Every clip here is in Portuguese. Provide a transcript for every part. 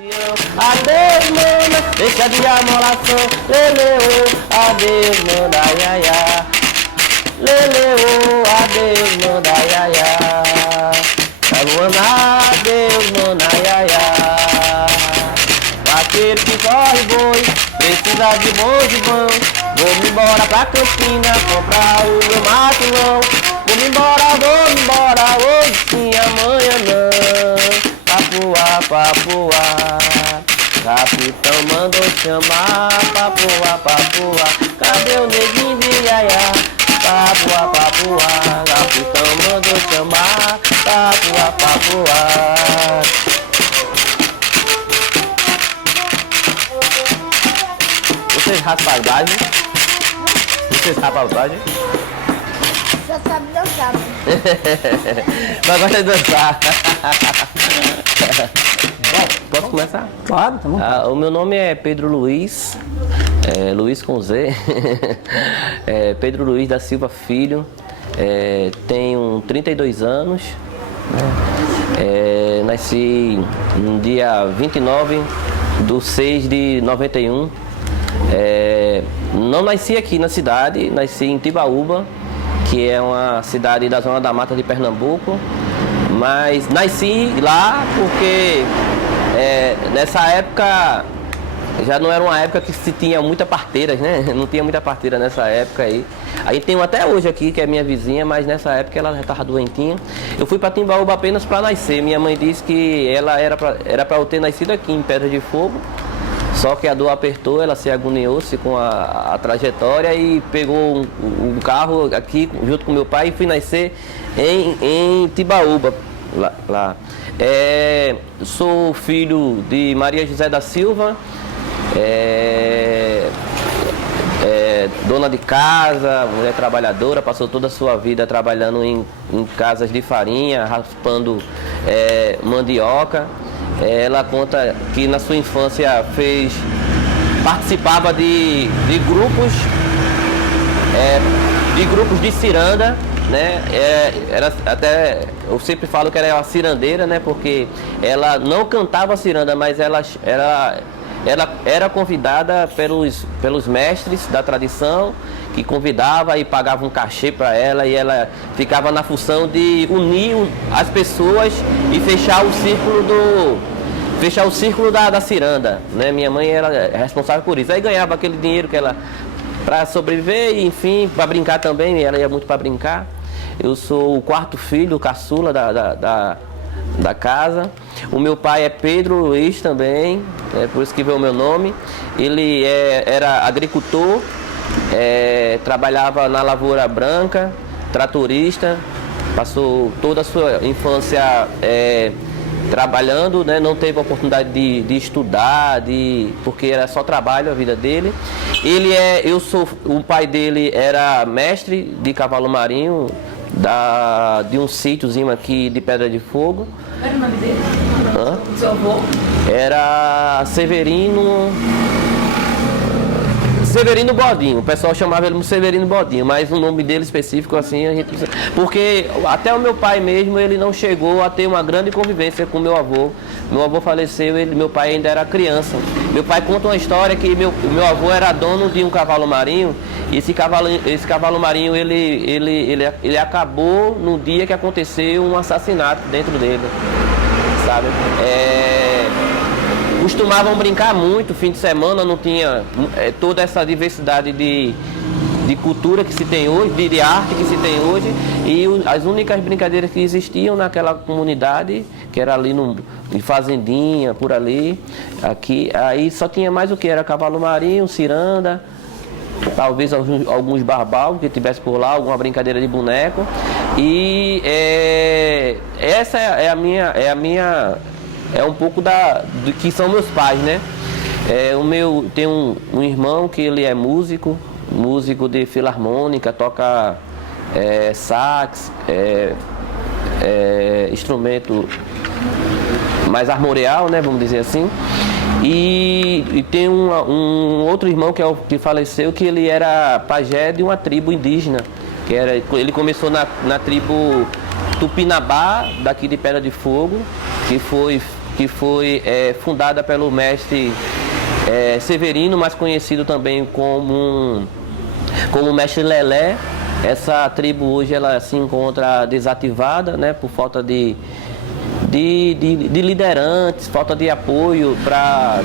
Adeus, mana, deixa de amolação. Leleu, adeus, manda, iaia. Leleu, adeus, manda, iaia. Luana, adeus, manda, iaia. Vaqueiro que corre boi, precisa de bom. Vou-me embora pra Campina, comprar o meu matulão. Vou-me embora, hoje sim, amanhã não. Papoá, capitão mandou chamar. Papoá, cadê o neguinho de iaia? Papoá, capitão mandou chamar. Papoá. Vocês raspam a base? Vocês rapam a base? Só sabe dançar. Só gosta de dançar. Posso começar? Claro, tá bom. O meu nome é Pedro Luiz, Luiz com Z. Pedro Luiz da Silva Filho, tenho 32 anos, nasci no dia 29/6/91. Não nasci aqui na cidade, nasci em Timbaúba, que é uma cidade da zona da mata de Pernambuco, mas nasci lá porque nessa época já não era uma época que se tinha muita parteira, né? Não tinha muita parteira nessa época aí. Aí tem até hoje aqui, que é minha vizinha, mas nessa época ela já estava doentinha. Eu fui para Timbaúba apenas para nascer. Minha mãe disse que ela era para eu ter nascido aqui em Pedra de Fogo. Só que a dor apertou, ela se agoniou-se com a trajetória e pegou um carro aqui junto com meu pai e fui nascer em Timbaúba. Lá. Sou filho de Maria José da Silva, dona de casa, mulher trabalhadora, passou toda a sua vida trabalhando em casas de farinha, raspando mandioca. Ela conta que na sua infância participava de grupos de ciranda, né? Eu sempre falo que ela é uma cirandeira, né? Porque ela não cantava ciranda, mas ela era convidada pelos mestres da tradição, que convidava e pagava um cachê para ela, e ela ficava na função de unir as pessoas e fechar o círculo da ciranda, né? Minha mãe era responsável por isso. Aí ganhava aquele dinheiro que ela para sobreviver e, enfim, para brincar também, ela ia muito para brincar. Eu sou o quarto filho, o caçula da casa. O meu pai é Pedro Luiz também, por isso que veio o meu nome. Ele era agricultor, trabalhava na Lavoura Branca, tratorista, passou toda a sua infância trabalhando, né? Não teve a oportunidade de estudar, porque era só trabalho a vida dele. O pai dele era mestre de cavalo marinho de um sítiozinho aqui de Pedra de Fogo. Era o nome dele? Seu avô? Era Severino Bodinho, o pessoal chamava ele de Severino Bodinho, mas o nome dele específico assim a gente... Porque até o meu pai mesmo, ele não chegou a ter uma grande convivência com meu avô. Meu avô faleceu, meu pai ainda era criança. Meu pai conta uma história que meu avô era dono de um cavalo marinho, e esse cavalo marinho ele acabou no dia que aconteceu um assassinato dentro dele, sabe? Costumavam brincar muito, fim de semana não tinha toda essa diversidade de cultura que se tem hoje, de arte que se tem hoje, e as únicas brincadeiras que existiam naquela comunidade, que era ali em Fazendinha, por ali, aqui, aí só tinha mais o que? Era cavalo marinho, ciranda, talvez alguns barbal que tivesse por lá, alguma brincadeira de boneco, e essa é um pouco do que são meus pais, né? Tem um irmão que ele é músico de filarmônica, toca sax, instrumento mais armorial, né? Vamos dizer assim. E tem um outro irmão que faleceu, que ele era pajé de uma tribo indígena, ele começou na tribo Tupinambá, daqui de Pedra de Fogo, que foi que foi fundada pelo mestre Severino, mais conhecido também como mestre Lelé. Essa tribo hoje ela se encontra desativada, né, por falta de liderantes, falta de apoio para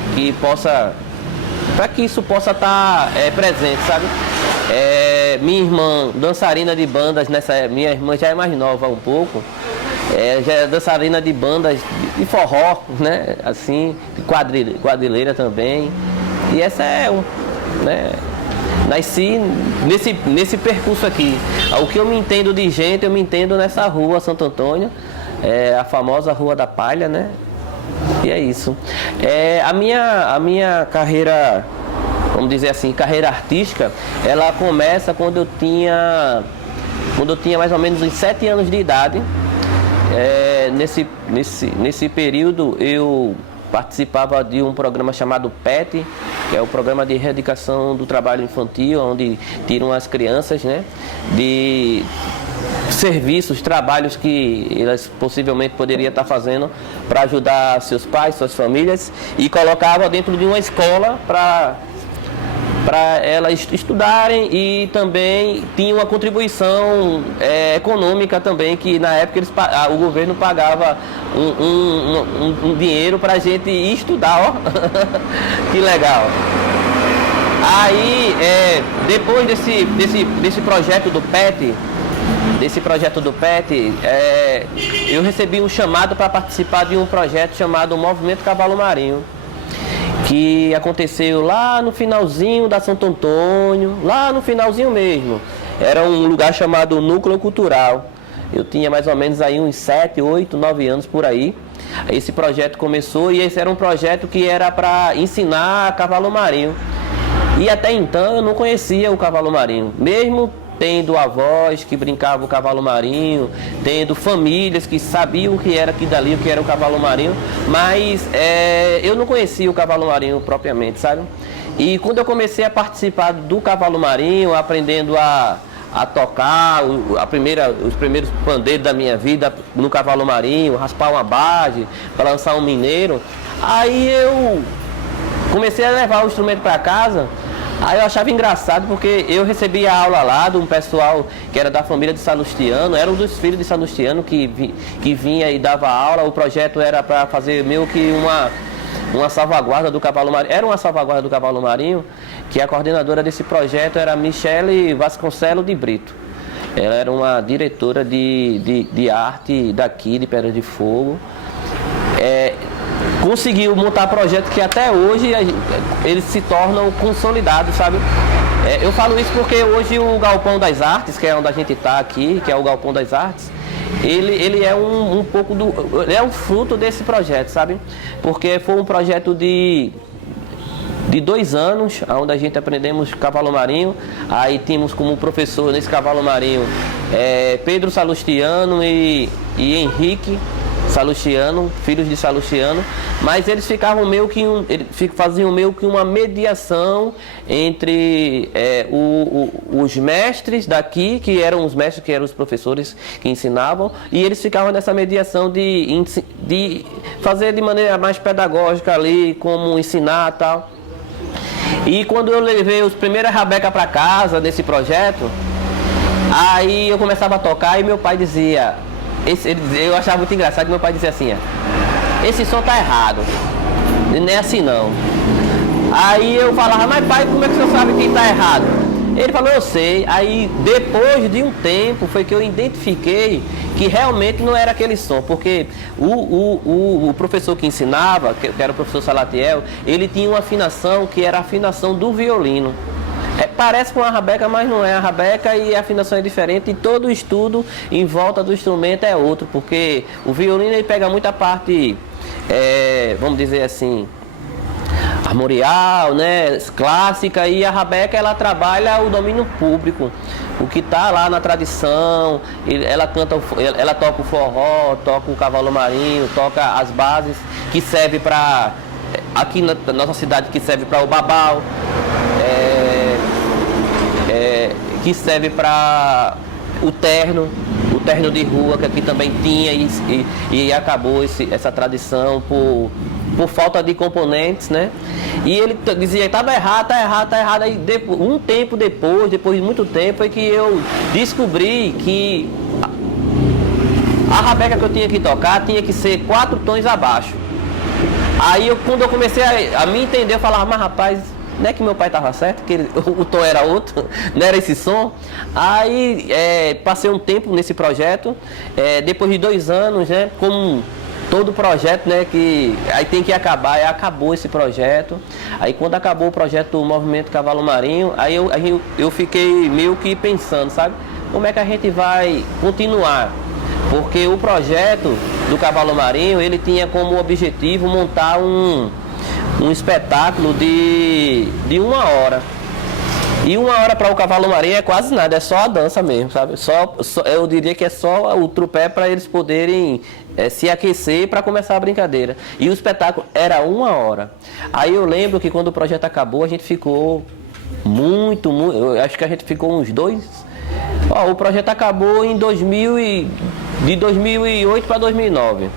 que isso possa estar presente, sabe? Minha irmã, dançarina de bandas, minha irmã já é mais nova um pouco, já é dançarina de bandas de forró, né? Assim, de quadrilheira também. E essa né? Nasci nesse percurso aqui. O que eu me entendo de gente, eu me entendo nessa rua Santo Antônio, a famosa Rua da Palha, né? E é isso. A minha carreira, vamos dizer assim, carreira artística, ela começa quando eu tinha mais ou menos uns 7 anos de idade. Nesse período eu participava de um programa chamado PET, que é o Programa de Erradicação do Trabalho Infantil, onde tiram as crianças, né, de serviços, trabalhos que elas possivelmente poderiam estar fazendo para ajudar seus pais, suas famílias, e colocava dentro de uma escola para elas estudarem, e também tinha uma contribuição econômica também, que na época o governo pagava um dinheiro para a gente ir estudar, ó. Que legal. Aí, depois desse projeto do PET, eu recebi um chamado para participar de um projeto chamado Movimento Cavalo Marinho, que aconteceu lá no finalzinho da Santo Antônio, lá no finalzinho mesmo. Era um lugar chamado Núcleo Cultural. Eu tinha mais ou menos aí uns 7, 8, 9 anos por aí. Esse projeto começou, e esse era um projeto que era para ensinar cavalo marinho. E até então eu não conhecia o cavalo marinho, mesmo tendo avós que brincavam o cavalo marinho, tendo famílias que sabiam o que era aquilo dali, o que era o cavalo marinho, mas eu não conhecia o cavalo marinho propriamente, sabe? E quando eu comecei a participar do cavalo marinho, aprendendo a tocar os primeiros pandeiros da minha vida no cavalo marinho, raspar uma base, balançar um mineiro, aí eu comecei a levar o instrumento para casa. Aí eu achava engraçado, porque eu recebia aula lá de um pessoal que era da família de Salustiano, era um dos filhos de Salustiano que vinha e dava aula. O projeto era para fazer meio que uma salvaguarda do cavalo marinho, era uma salvaguarda do cavalo marinho, que a coordenadora desse projeto era Michele Vasconcelos de Brito. Ela era uma diretora de arte daqui, de Pedra de Fogo. Conseguiu montar projetos que até hoje eles se tornam consolidados, sabe? Eu falo isso porque hoje o Galpão das Artes, que é onde a gente está aqui, que é o Galpão das Artes, ele é ele é um fruto desse projeto, sabe? Porque foi um projeto de 2 anos, onde a gente aprendemos cavalo marinho. Aí tínhamos como professor nesse cavalo marinho Pedro Salustiano e Henrique Salustiano, filhos de Salustiano, mas eles ficavam faziam meio que uma mediação entre os mestres daqui, que eram os professores que ensinavam, e eles ficavam nessa mediação de fazer de maneira mais pedagógica ali, como ensinar e tal. E quando eu levei os primeiros rabecas para casa nesse projeto, aí eu começava a tocar e meu pai dizia... eu achava muito engraçado que meu pai dizia assim: esse som tá errado, não é assim não. Aí eu falava: mas pai, como é que o senhor sabe que tá errado? Ele falou: eu sei. Aí depois de um tempo foi que eu identifiquei que realmente não era aquele som, porque o professor que ensinava, que era o professor Salatiel, ele tinha uma afinação que era a afinação do violino. Parece com a rabeca, mas não é a rabeca, e a afinação é diferente, e todo o estudo em volta do instrumento é outro, porque o violino ele pega muita parte, vamos dizer assim, armorial, né, clássica, e a rabeca ela trabalha o domínio público, o que está lá na tradição. Ela toca o forró, toca o cavalo marinho, toca as bases que serve para, aqui na nossa cidade, que serve para o babau, que serve para o terno terno de rua, que aqui também tinha, e acabou essa tradição por falta de componentes, né? E ele dizia, estava errado, tá errado, tá errado. Aí um tempo depois de muito tempo, é que eu descobri que a rabeca que eu tinha que tocar tinha que ser 4 tons abaixo. Aí quando eu comecei a me entender, eu falava, mas rapaz, não é que meu pai estava certo, que o tom era outro, não era esse som. Aí passei um tempo nesse projeto, depois de 2 anos, né, como todo projeto, né, que aí tem que acabar, acabou esse projeto. Aí quando acabou o projeto do Movimento Cavalo Marinho, aí eu fiquei meio que pensando, sabe, como é que a gente vai continuar? Porque o projeto do Cavalo Marinho, ele tinha como objetivo montar um espetáculo de 1 hora. E 1 hora para o Cavalo Marinho é quase nada, é só a dança mesmo, sabe? Eu diria que é só o trupé para eles poderem se aquecer para começar a brincadeira. E o espetáculo era 1 hora. Aí eu lembro que quando o projeto acabou, a gente ficou muito, eu acho que a gente ficou uns 2. O projeto acabou em de 2008 para 2009.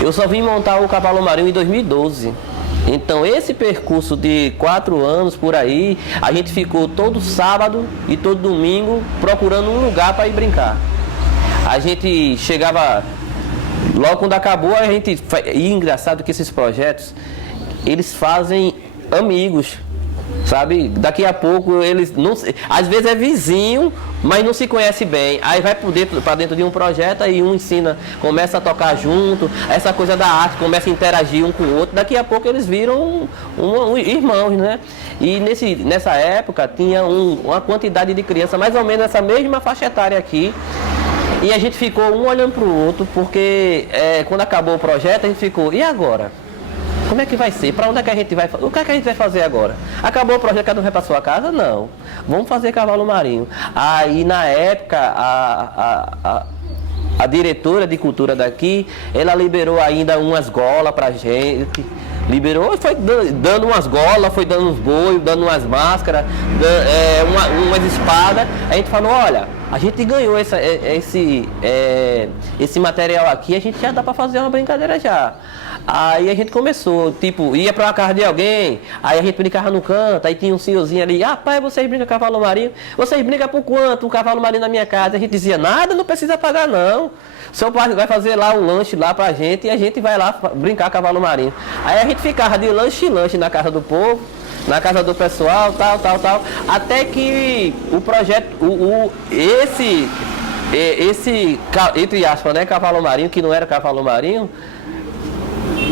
Eu só vim montar o Cavalo Marinho em 2012. Então esse percurso de 4 anos por aí, a gente ficou todo sábado e todo domingo procurando um lugar para ir brincar. A gente chegava, logo quando acabou, e engraçado que esses projetos, eles fazem amigos, sabe? Daqui a pouco eles não, às vezes é vizinho, mas não se conhece bem. Aí vai para dentro de um projeto, aí um ensina, começa a tocar junto, essa coisa da arte, começa a interagir um com o outro. Daqui a pouco eles viram irmãos, né? E nessa época tinha uma quantidade de crianças, mais ou menos essa mesma faixa etária aqui. E a gente ficou um olhando para o outro, porque quando acabou o projeto, a gente ficou, e agora? Como é que vai ser? Para onde é que a gente vai? O que é que a gente vai fazer agora? Acabou o projeto, cada um vai para sua casa? Não. Vamos fazer Cavalo Marinho. Aí na época a diretora de cultura daqui, ela liberou ainda umas golas pra gente. Liberou, foi dando umas golas, foi dando uns boios, dando umas máscaras, umas espadas. A gente falou, olha, a gente ganhou esse material aqui, a gente já dá para fazer uma brincadeira já. Aí a gente começou, tipo, ia pra uma casa de alguém, aí a gente brincava no canto, aí tinha um senhorzinho ali, pai, vocês brincam Cavalo Marinho? Vocês brincam por quanto um Cavalo Marinho na minha casa? A gente dizia, nada, não precisa pagar não. O seu pai vai fazer lá um lanche lá pra gente e a gente vai lá brincar Cavalo Marinho. Aí a gente ficava de lanche em lanche na casa do povo, na casa do pessoal, tal, até que o projeto, esse, entre aspas, né, Cavalo Marinho, que não era Cavalo Marinho,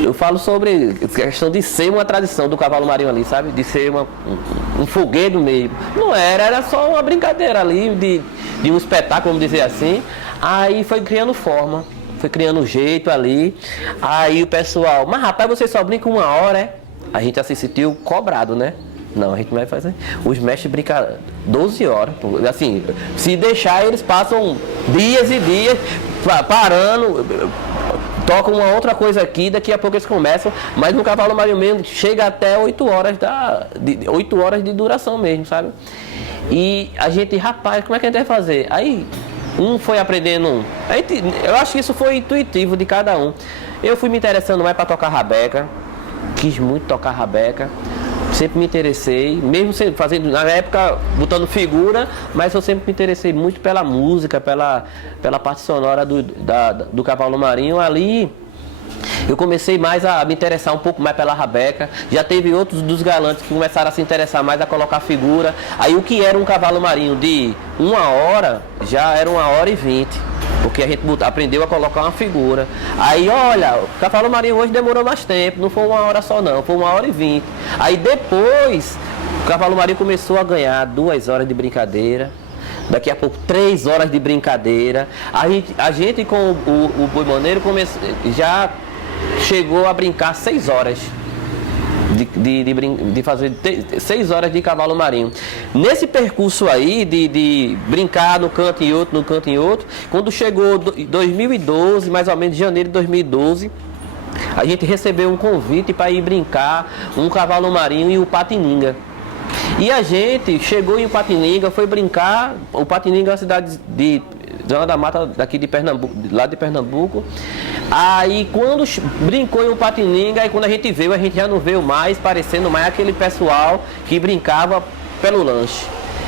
eu falo sobre a questão de ser uma tradição do Cavalo Marinho ali, sabe? De ser um foguete mesmo. Não era só uma brincadeira ali, de um espetáculo, vamos dizer assim. Aí foi criando forma, foi criando jeito ali. Aí o pessoal, mas rapaz, você só brinca 1 hora, é? A gente se sentiu cobrado, né? Não, a gente não vai fazer. Os mestres brincam 12 horas. Assim, se deixar, eles passam dias e dias parando, tocam uma outra coisa aqui, daqui a pouco eles começam, mas no Cavalo Marinho mesmo chega até 8 horas de duração mesmo, sabe? E a gente, rapaz, como é que a gente vai fazer? Aí um foi aprendendo, eu acho que isso foi intuitivo de cada um. Eu fui me interessando mais para tocar rabeca, quis muito tocar rabeca, sempre me interessei, mesmo fazendo, na época, botando figura, mas eu sempre me interessei muito pela música, pela parte sonora do Cavalo Marinho. Ali eu comecei mais a me interessar um pouco mais pela rabeca. Já teve outros dos galantes que começaram a se interessar mais a colocar figura. Aí o que era um Cavalo Marinho de 1 hora, já era 1h20. Porque a gente aprendeu a colocar uma figura. Aí, olha, o Cavalo Marinho hoje demorou mais tempo, não foi 1 hora só não, foi 1h20. Aí depois, o Cavalo Marinho começou a ganhar 2 horas de brincadeira. Daqui a pouco, 3 horas de brincadeira. A gente com o Boi Maneiro já chegou a brincar 6 horas. De fazer 6 horas de Cavalo Marinho. Nesse percurso aí de brincar no canto e outro, quando chegou 2012, mais ou menos janeiro de 2012, a gente recebeu um convite para ir brincar um Cavalo Marinho e o Patininga. E a gente chegou em Patininga, foi brincar. O Patininga é uma cidade Zona da Mata daqui de Pernambuco, lá de Pernambuco. Aí quando brincou em um patininga, aí quando a gente veio, a gente já não veio mais, parecendo mais aquele pessoal que brincava pelo lanche.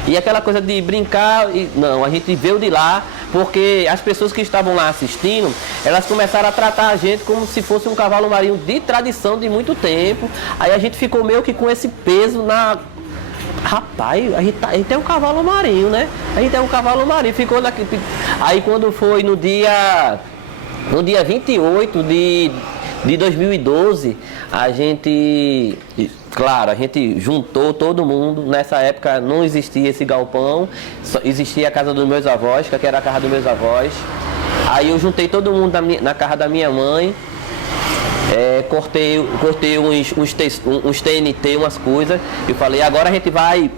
E aquela coisa de brincar, não, a gente veio de lá, porque as pessoas que estavam lá assistindo, elas começaram a tratar a gente como se fosse um cavalo marinho de tradição de muito tempo. Aí a gente ficou meio que com esse peso na... Rapaz, a gente é um cavalo marinho, né? A gente é um cavalo marinho, ficou naquele... Aí quando foi no dia 28 de 2012, a gente juntou todo mundo. Nessa época não existia esse galpão, só existia a casa dos meus avós, que era a casa dos meus avós. Aí eu juntei todo mundo na casa da minha mãe, cortei uns TNT, umas coisas, e falei, agora a gente vai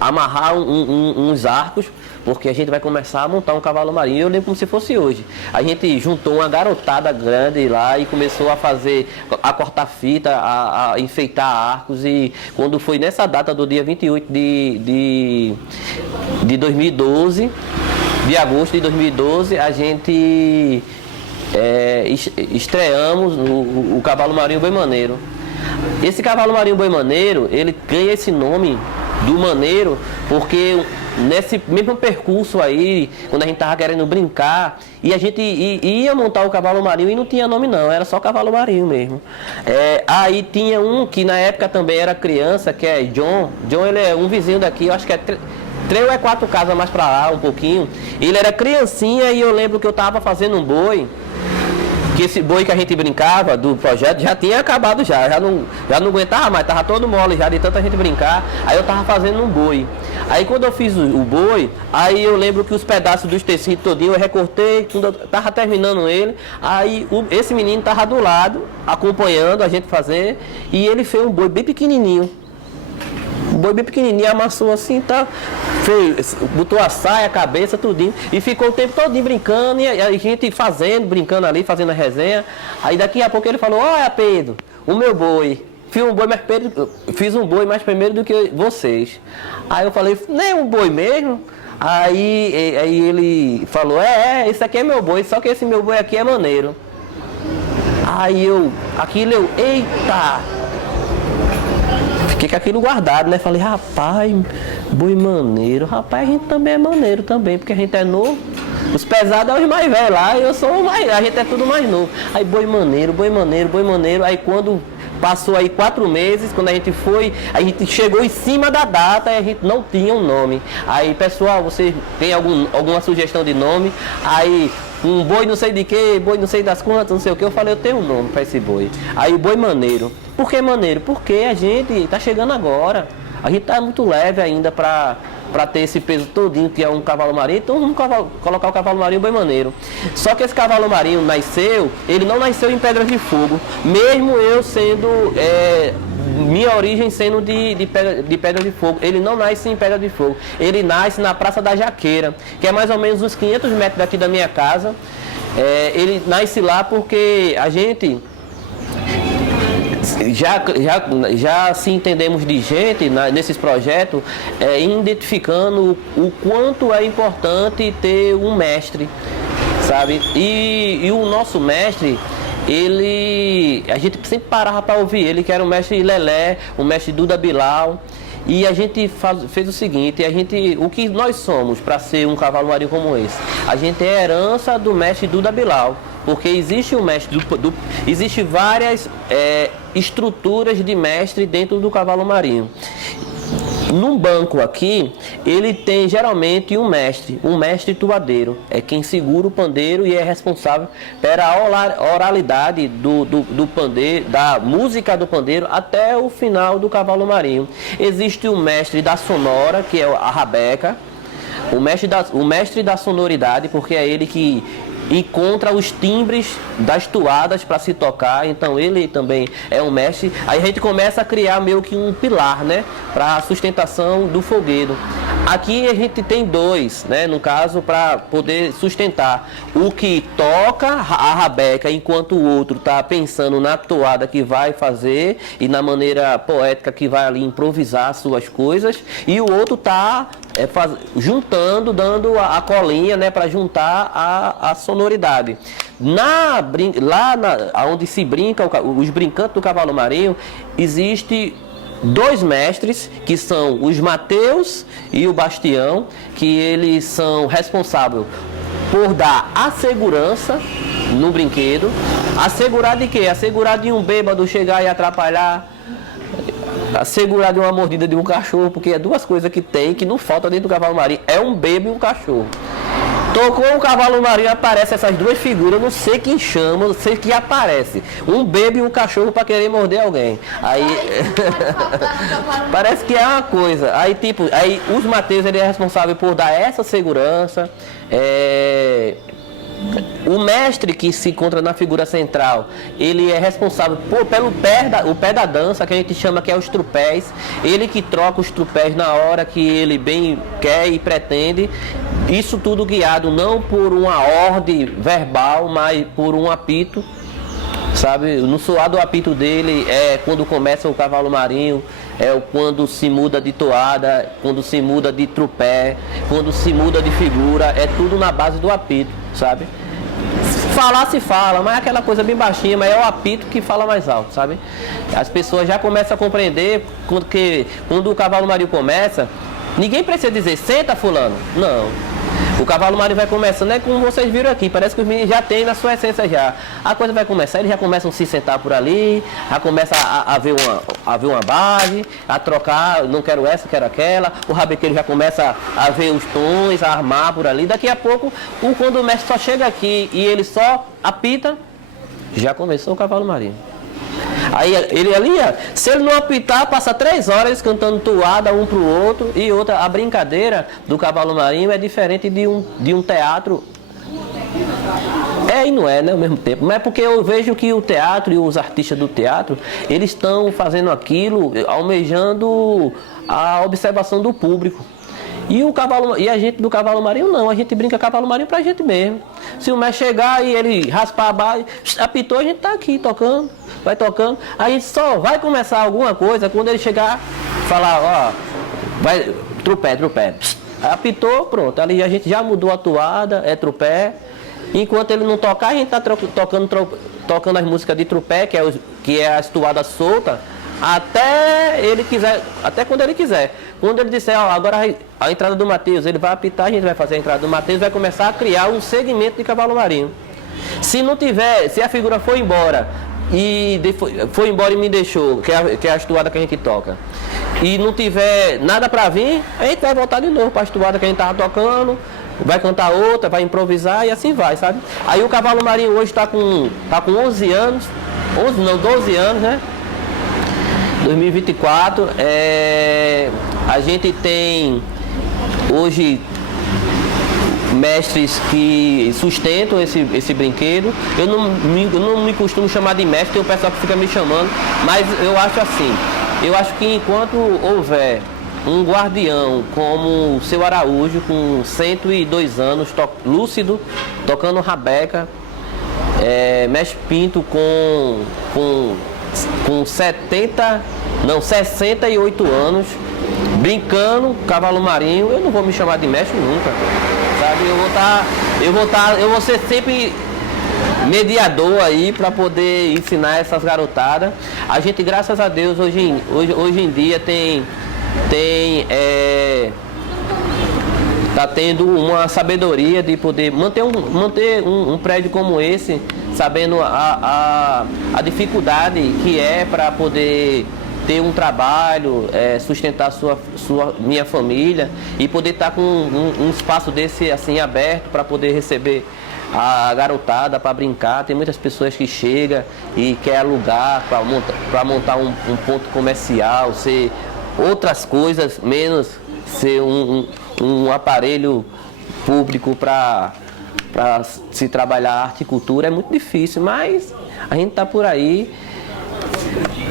amarrar uns arcos, porque a gente vai começar a montar um cavalo marinho. Eu lembro como se fosse hoje. A gente juntou uma garotada grande lá e começou a cortar fita, a enfeitar arcos. E quando foi nessa data do dia 28 de 2012, de agosto de 2012, a gente estreamos o cavalo marinho Boi Maneiro. Esse cavalo marinho Boi Maneiro, ele ganha esse nome do maneiro porque nesse mesmo percurso aí, quando a gente tava querendo brincar, e a gente ia montar o cavalo marinho e não tinha nome não, era só cavalo marinho mesmo. Aí tinha um que na época também era criança, que é John. John, ele é um vizinho daqui, eu acho que é 3 ou 4 casas mais pra lá, um pouquinho. Ele era criancinha e eu lembro que eu tava fazendo um boi, que esse boi que a gente brincava do projeto já tinha acabado já não aguentava mais, tava todo mole já de tanta gente brincar. Aí eu tava fazendo um boi. Aí quando eu fiz o boi, aí eu lembro que os pedaços dos tecidos todinho eu recortei, quando eu tava terminando ele, aí esse menino tava do lado, acompanhando a gente fazer, e ele fez um boi bem pequenininho. Um boi bem pequenininho, amassou assim, tá? Botou a saia, a cabeça, tudinho, e ficou o tempo todinho brincando, e a gente brincando ali, fazendo a resenha. Aí daqui a pouco ele falou, olha Pedro, o meu boi. Fiz um boi mais primeiro do que vocês. Aí eu falei, nem um boi mesmo? Aí ele falou, esse aqui é meu boi, só que esse meu boi aqui é maneiro. Aí eita! Fiquei com aquilo guardado, né? Falei, rapaz, boi maneiro. Rapaz, a gente também é maneiro também, porque a gente é novo. Os pesados é os mais velhos lá, eu sou o mais, a gente é tudo mais novo. Aí boi maneiro, boi maneiro, boi maneiro. Aí quando passou aí 4 meses, quando a gente chegou em cima da data e a gente não tinha um nome. Aí, pessoal, vocês tem alguma sugestão de nome? Aí, um boi não sei de que, boi não sei das quantas, não sei o que. Eu falei, eu tenho um nome para esse boi. Aí o boi maneiro. Por que maneiro? Porque a gente tá chegando agora. A gente tá muito leve ainda para ter esse peso todinho que é um cavalo marinho. Então vamos colocar o cavalo marinho Boi Maneiro. Só que esse cavalo marinho ele não nasceu em Pedras de Fogo. Mesmo eu sendo, minha origem sendo de Pedras de Fogo. Ele não nasce em Pedras de Fogo. Ele nasce na Praça da Jaqueira, que é mais ou menos uns 500 metros daqui da minha casa. Ele nasce lá porque a gente... Já se entendemos de gente nesses projetos, identificando o quanto é importante ter um mestre, sabe? E o nosso mestre, a gente sempre parava para ouvir ele, que era o mestre Lelé, o mestre Duda Bilal. E a gente fez o seguinte, o que nós somos para ser um cavalo marinho como esse? A gente é herança do mestre Duda Bilal, porque existe o mestre existe várias estruturas de mestre dentro do cavalo marinho. Num banco aqui, ele tem geralmente um mestre tubadeiro, é quem segura o pandeiro e é responsável pela oralidade do pandeiro, da música do pandeiro até o final do cavalo marinho. Existe o mestre da sonora, que é a rabeca, o mestre da sonoridade, porque é ele que encontra os timbres das toadas para se tocar, então ele também é um mestre. Aí a gente começa a criar meio que um pilar, né, para a sustentação do fogueiro. Aqui a gente tem dois, né, no caso, para poder sustentar. O que toca a rabeca enquanto o outro está pensando na toada que vai fazer e na maneira poética que vai ali improvisar suas coisas, e o outro está juntando, dando a colinha, né, para juntar a sonoridade. Onde se brinca, os brincantes do cavalo marinho, existe dois mestres, que são os Mateus e o Bastião, que eles são responsáveis por dar a segurança no brinquedo. Assegurar de quê? Assegurar de um bêbado chegar e atrapalhar, assegurar de uma mordida de um cachorro, porque é duas coisas que tem, que não falta dentro do cavalo marinho, é um bêbado e um cachorro. Tocou um cavalo marinho, aparece essas duas figuras, eu não sei quem chama, eu sei que aparece. Um bêbado e um cachorro para querer morder alguém. Aí parece que é uma coisa. Aí os Mateus, ele é responsável por dar essa segurança. O mestre, que se encontra na figura central, ele é responsável pelo pé da dança, que a gente chama que é os trupés. Ele que troca os trupés na hora que ele bem quer e pretende. Isso tudo guiado não por uma ordem verbal, mas por um apito, sabe? No soar do apito dele é quando começa o cavalo marinho, quando se muda de toada, quando se muda de trupé, quando se muda de figura, é tudo na base do apito, sabe? Falar se fala, mas é aquela coisa bem baixinha, mas é o apito que fala mais alto, sabe? As pessoas já começam a compreender quando o cavalo marinho começa, ninguém precisa dizer, senta fulano, não. O cavalo marinho vai começando, como vocês viram aqui, parece que os meninos já têm na sua essência já. A coisa vai começar, eles já começam a se sentar por ali, já começa a ver uma base, a trocar, não quero essa, quero aquela. O rabequeiro já começa a ver os tons, a armar por ali. Daqui a pouco, quando o mestre só chega aqui e ele só apita, já começou o cavalo marinho. Aí ele ali, se ele não apitar, passa 3 horas cantando toada um pro outro. E outra, a brincadeira do cavalo marinho é diferente de um teatro. E não é, né, ao mesmo tempo. Mas é porque eu vejo que o teatro e os artistas do teatro, eles estão fazendo aquilo, almejando a observação do público. E a gente do cavalo marinho não, a gente brinca cavalo marinho pra gente mesmo. Se o mestre chegar e ele raspar a base, apitou, a gente tá aqui tocando, vai tocando. A gente só vai começar alguma coisa quando ele chegar, falar, vai, trupé. Apitou, pronto, ali a gente já mudou a toada, é trupé. Enquanto ele não tocar, a gente tá tocando as músicas de trupé, que é as toadas soltas, até quando ele quiser. Quando ele disser, agora a entrada do Mateus, ele vai apitar, a gente vai fazer a entrada do Mateus, vai começar a criar um segmento de cavalo marinho. Se não tiver, se a figura foi embora e me deixou, que é a estuada que a gente toca, e não tiver nada para vir, a gente vai voltar de novo para a estuada que a gente tava tocando, vai cantar outra, vai improvisar e assim vai, sabe? Aí o cavalo marinho hoje está com 11 anos, 12 anos, né? 2024, a gente tem hoje mestres que sustentam esse brinquedo. Eu não me costumo chamar de mestre, tem o pessoal que fica me chamando, mas eu acho assim, eu acho que enquanto houver um guardião como o seu Araújo, com 102 anos, lúcido, tocando rabeca, mestre Pinto com 68 anos, brincando cavalo marinho, eu não vou me chamar de mestre nunca, sabe? Eu vou ser sempre mediador aí para poder ensinar essas garotadas. A gente, graças a Deus, hoje em dia tá tendo uma sabedoria de poder manter um prédio como esse, sabendo a dificuldade que é para poder ter um trabalho, sustentar minha família e poder estar com um espaço desse assim aberto para poder receber a garotada para brincar. Tem muitas pessoas que chegam e quer alugar para montar um ponto comercial, ser outras coisas, menos ser um aparelho público para se trabalhar arte e cultura. É muito difícil, mas a gente está por aí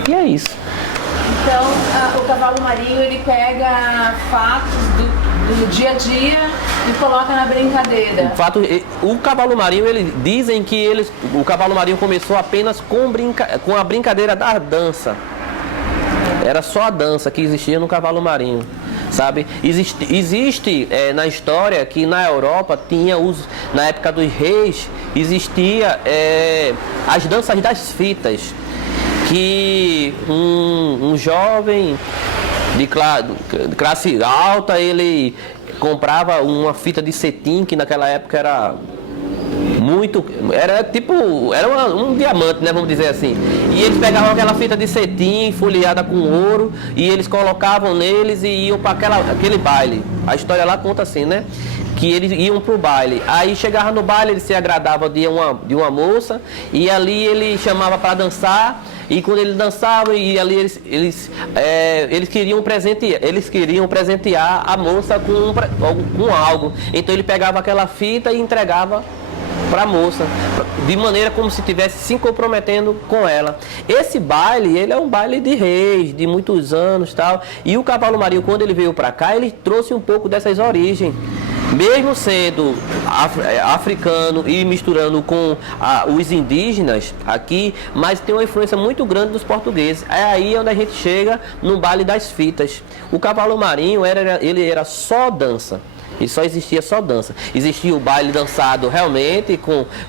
e é isso. Então, o cavalo marinho, ele pega fatos no dia a dia e coloca na brincadeira. O fato, o cavalo marinho, dizem que o cavalo marinho começou apenas com a brincadeira da dança. Era só a dança que existia no cavalo marinho, sabe? Existe na história que na Europa tinha na época dos reis, existia as danças das fitas, que um jovem de classe alta, ele comprava uma fita de cetim, que naquela época era um diamante, né, vamos dizer assim. E eles pegavam aquela fita de cetim folheada com ouro e eles colocavam neles e iam para aquele baile. A história lá conta assim, né? Que eles iam pro baile. Aí chegava no baile, ele se agradava de uma moça e ali ele chamava para dançar. E quando ele dançava, e ali eles queriam presentear a moça com algo. Então ele pegava aquela fita e entregava para a moça, de maneira como se estivesse se comprometendo com ela. Esse baile, ele é um baile de reis, de muitos anos, tal. E o cavalo marinho, quando ele veio para cá, ele trouxe um pouco dessas origens. Mesmo sendo africano e misturando com os indígenas aqui, mas tem uma influência muito grande dos portugueses. É aí onde a gente chega no baile das fitas. O cavalo marinho ele era só dança. E só existia só dança. Existia o baile dançado realmente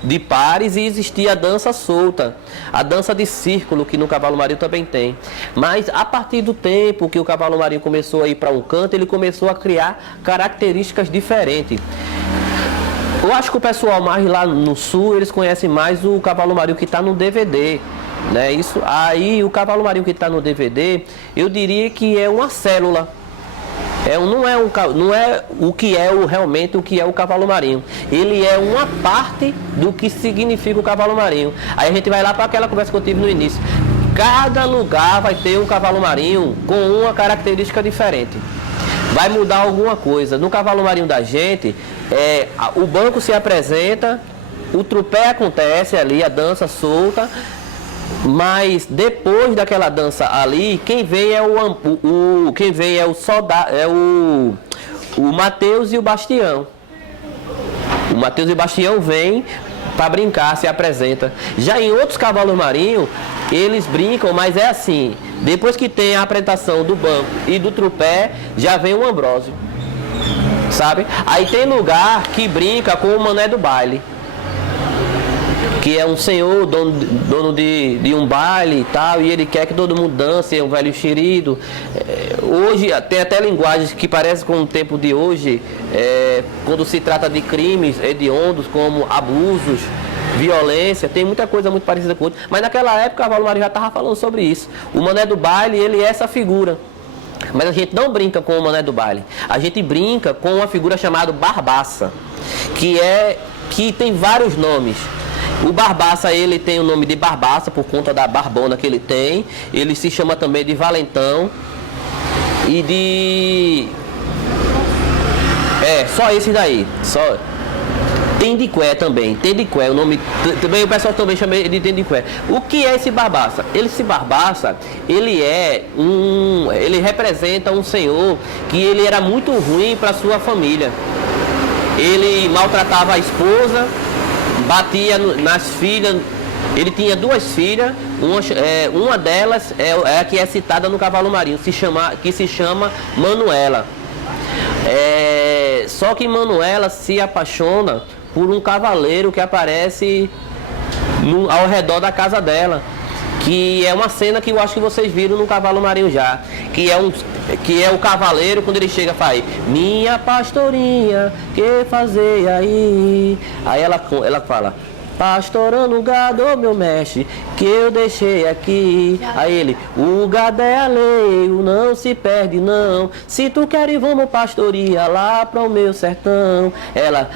de pares e existia a dança solta, a dança de círculo, que no cavalo marinho também tem. Mas a partir do tempo que o cavalo marinho começou a ir para um canto, ele começou a criar características diferentes. Eu acho que o pessoal mais lá no sul, eles conhecem mais o cavalo marinho que está no DVD. Né? Isso, aí o cavalo marinho que está no DVD, eu diria que é uma célula. Não é realmente o que é o cavalo marinho. Ele é uma parte do que significa o cavalo marinho. Aí a gente vai lá para aquela conversa que eu tive no início. Cada lugar vai ter um cavalo marinho com uma característica diferente. Vai mudar alguma coisa. No cavalo marinho da gente, o banco se apresenta, o trupé acontece ali, a dança solta. Mas depois daquela dança ali, quem vem é o soldado, o Mateus e o Bastião. O Mateus e o Bastião vêm para brincar, se apresenta. Já em outros cavalos marinhos, eles brincam, mas é assim, depois que tem a apresentação do banco e do trupé, já vem o Ambrósio, sabe? Aí tem lugar que brinca com o mané do baile, que é um senhor, dono de um baile e tal, e ele quer que todo mundo dance, é um velho xerido. Hoje tem até linguagens que parecem com o tempo de hoje, quando se trata de crimes hediondos, como abusos, violência, tem muita coisa muito parecida com outro. Mas naquela época, o cavalo marinho já estava falando sobre isso. O mané do baile, ele é essa figura. Mas a gente não brinca com o mané do baile. A gente brinca com uma figura chamada Barbaça, que tem vários nomes. O Barbaça, ele tem o nome de Barbaça por conta da barbona que ele tem. Ele se chama também de Valentão. E de... só esse daí. Só... Tendicué também. Tendicué, o nome... Também o pessoal também chama ele de Tendicué. O que é esse Barbaça? Esse Barbaça, ele representa um senhor que ele era muito ruim para sua família. Ele maltratava a esposa, batia nas filhas. Ele tinha duas filhas, uma delas é a que é citada no cavalo marinho, que se chama Manuela. Só que Manuela se apaixona por um cavaleiro que aparece ao redor da casa dela, que é uma cena que eu acho que vocês viram no cavalo marinho já, que é o cavaleiro, quando ele chega, faz: minha pastorinha, que fazer aí? Aí ela fala: pastorando o gado, ô meu mestre, que eu deixei aqui. Aí ele: o gado é alheio, não se perde não. Se tu quer ir, vamos pastoria lá para o meu sertão. Ela: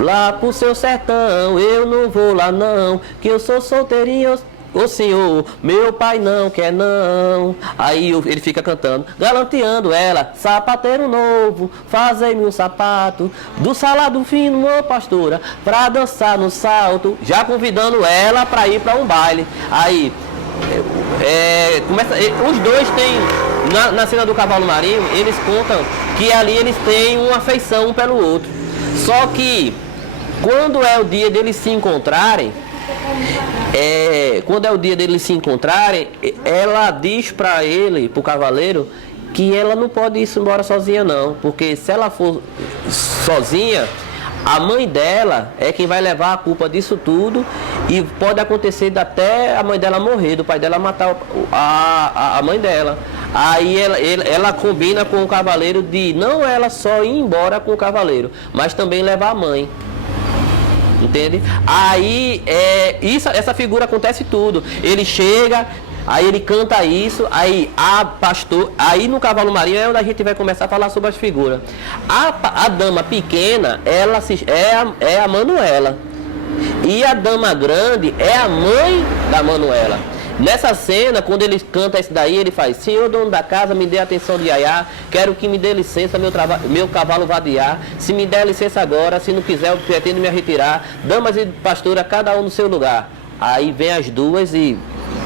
lá pro seu sertão, eu não vou lá não, que eu sou solteirinho. Ô senhor, meu pai não quer não. Aí ele fica cantando, galanteando ela: sapateiro novo, fazei-me um sapato do salado fino, ô pastora, pra dançar no salto. Já convidando ela pra ir pra um baile. Aí começa, os dois têm, na cena do cavalo marinho, eles contam que ali eles têm uma afeição um pelo outro. Só que quando é o dia deles se encontrarem, ela diz para ele, pro cavaleiro, que ela não pode ir embora sozinha não, porque se ela for sozinha, a mãe dela é quem vai levar a culpa disso tudo e pode acontecer até a mãe dela morrer, do pai dela matar a mãe dela. Aí ela combina com o cavaleiro de não ela só ir embora com o cavaleiro, mas também levar a mãe. Entende? Aí essa figura acontece tudo. Ele chega, aí ele canta isso, aí aí no Cavalo Marinho é onde a gente vai começar a falar sobre as figuras. A dama pequena, é a Manuela. E a dama grande é a mãe da Manuela. Nessa cena, quando ele canta isso daí, ele faz: Senhor dono da casa, me dê atenção de Iaiá, quero que me dê licença, meu cavalo vadear. Se me der licença agora, se não quiser, eu pretendo me retirar. Damas e pastora, cada um no seu lugar. Aí vem as duas e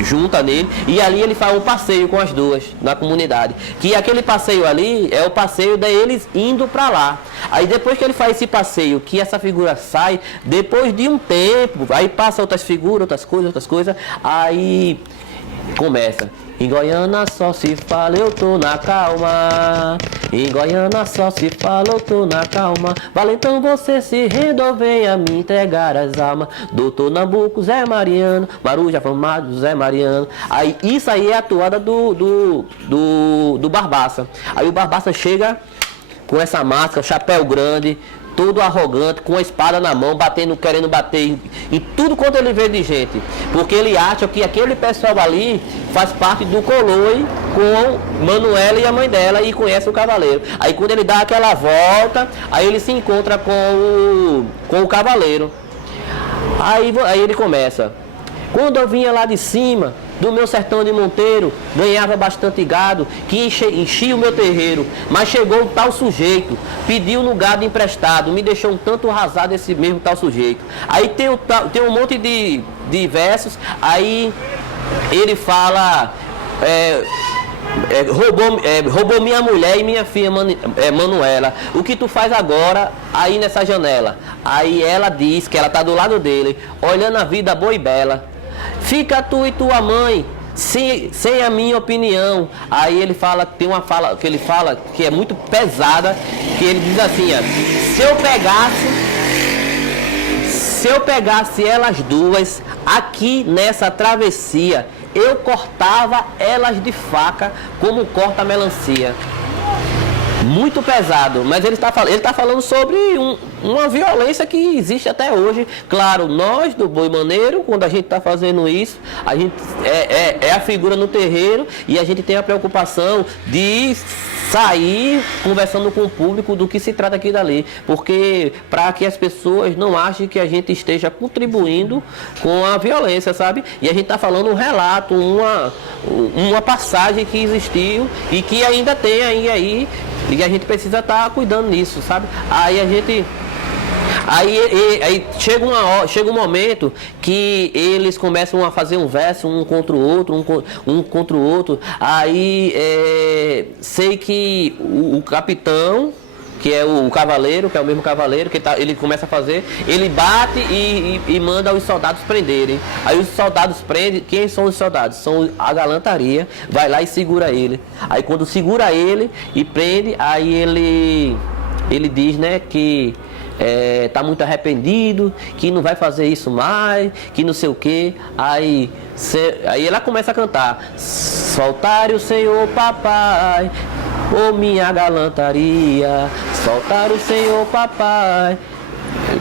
junta nele, e ali ele faz um passeio com as duas na comunidade, que aquele passeio ali é o passeio deles indo para lá. Aí depois que ele faz esse passeio, que essa figura sai, depois de um tempo, aí passa outras figuras, outras coisas, aí começa: em Goiânia só se fala, eu tô na calma. Em Goiânia só se fala, eu tô na calma. Valentão, você se renda, venha me entregar as almas. Doutor Nabuco, Zé Mariano, Maruja Famado, Zé Mariano. Aí isso aí é a toada do Barbaça. Aí o Barbaça chega com essa máscara, chapéu grande, todo arrogante, com a espada na mão, querendo bater em tudo quanto ele vê de gente. Porque ele acha que aquele pessoal ali faz parte do Coloi com Manuela e a mãe dela e conhece o cavaleiro. Aí quando ele dá aquela volta, aí ele se encontra com o cavaleiro. Aí ele começa: quando eu vinha lá de cima do meu sertão de Monteiro, ganhava bastante gado, que enchia o meu terreiro, mas chegou um tal sujeito, pediu no gado emprestado, me deixou um tanto arrasado esse mesmo tal sujeito. Aí tem um monte de aí ele fala: roubou minha mulher e minha filha Manuela, o que tu faz agora aí nessa janela? Aí ela diz que ela tá do lado dele, olhando a vida boa e bela. Fica tu e tua mãe, sem a minha opinião. Aí ele fala, tem uma fala que ele fala que é muito pesada, que ele diz assim: se eu pegasse elas duas aqui nessa travessia, eu cortava elas de faca como corta a melancia. Muito pesado, mas ele está falando sobre uma violência que existe até hoje. Claro, nós do Boi Maneiro, quando a gente está fazendo isso, a gente é a figura no terreiro e a gente tem a preocupação de sair conversando com o público do que se trata aqui dali, porque para que as pessoas não achem que a gente esteja contribuindo com a violência, sabe? E a gente está falando um relato, uma passagem que existiu e que ainda tem aí, e a gente precisa estar cuidando nisso, sabe? Aí chega um momento que eles começam a fazer um verso um contra o outro. Aí sei que o capitão, que é o cavaleiro, que é o mesmo cavaleiro, ele começa a fazer, ele bate e manda os soldados prenderem. Aí os soldados prendem. Quem são os soldados? São a galantaria, vai lá e segura ele. Aí quando segura ele e prende, aí ele diz, né, que tá muito arrependido, que não vai fazer isso mais, que não sei o que. Aí ela começa a cantar: soltar o Senhor papai, ô minha galantaria, soltar o Senhor papai,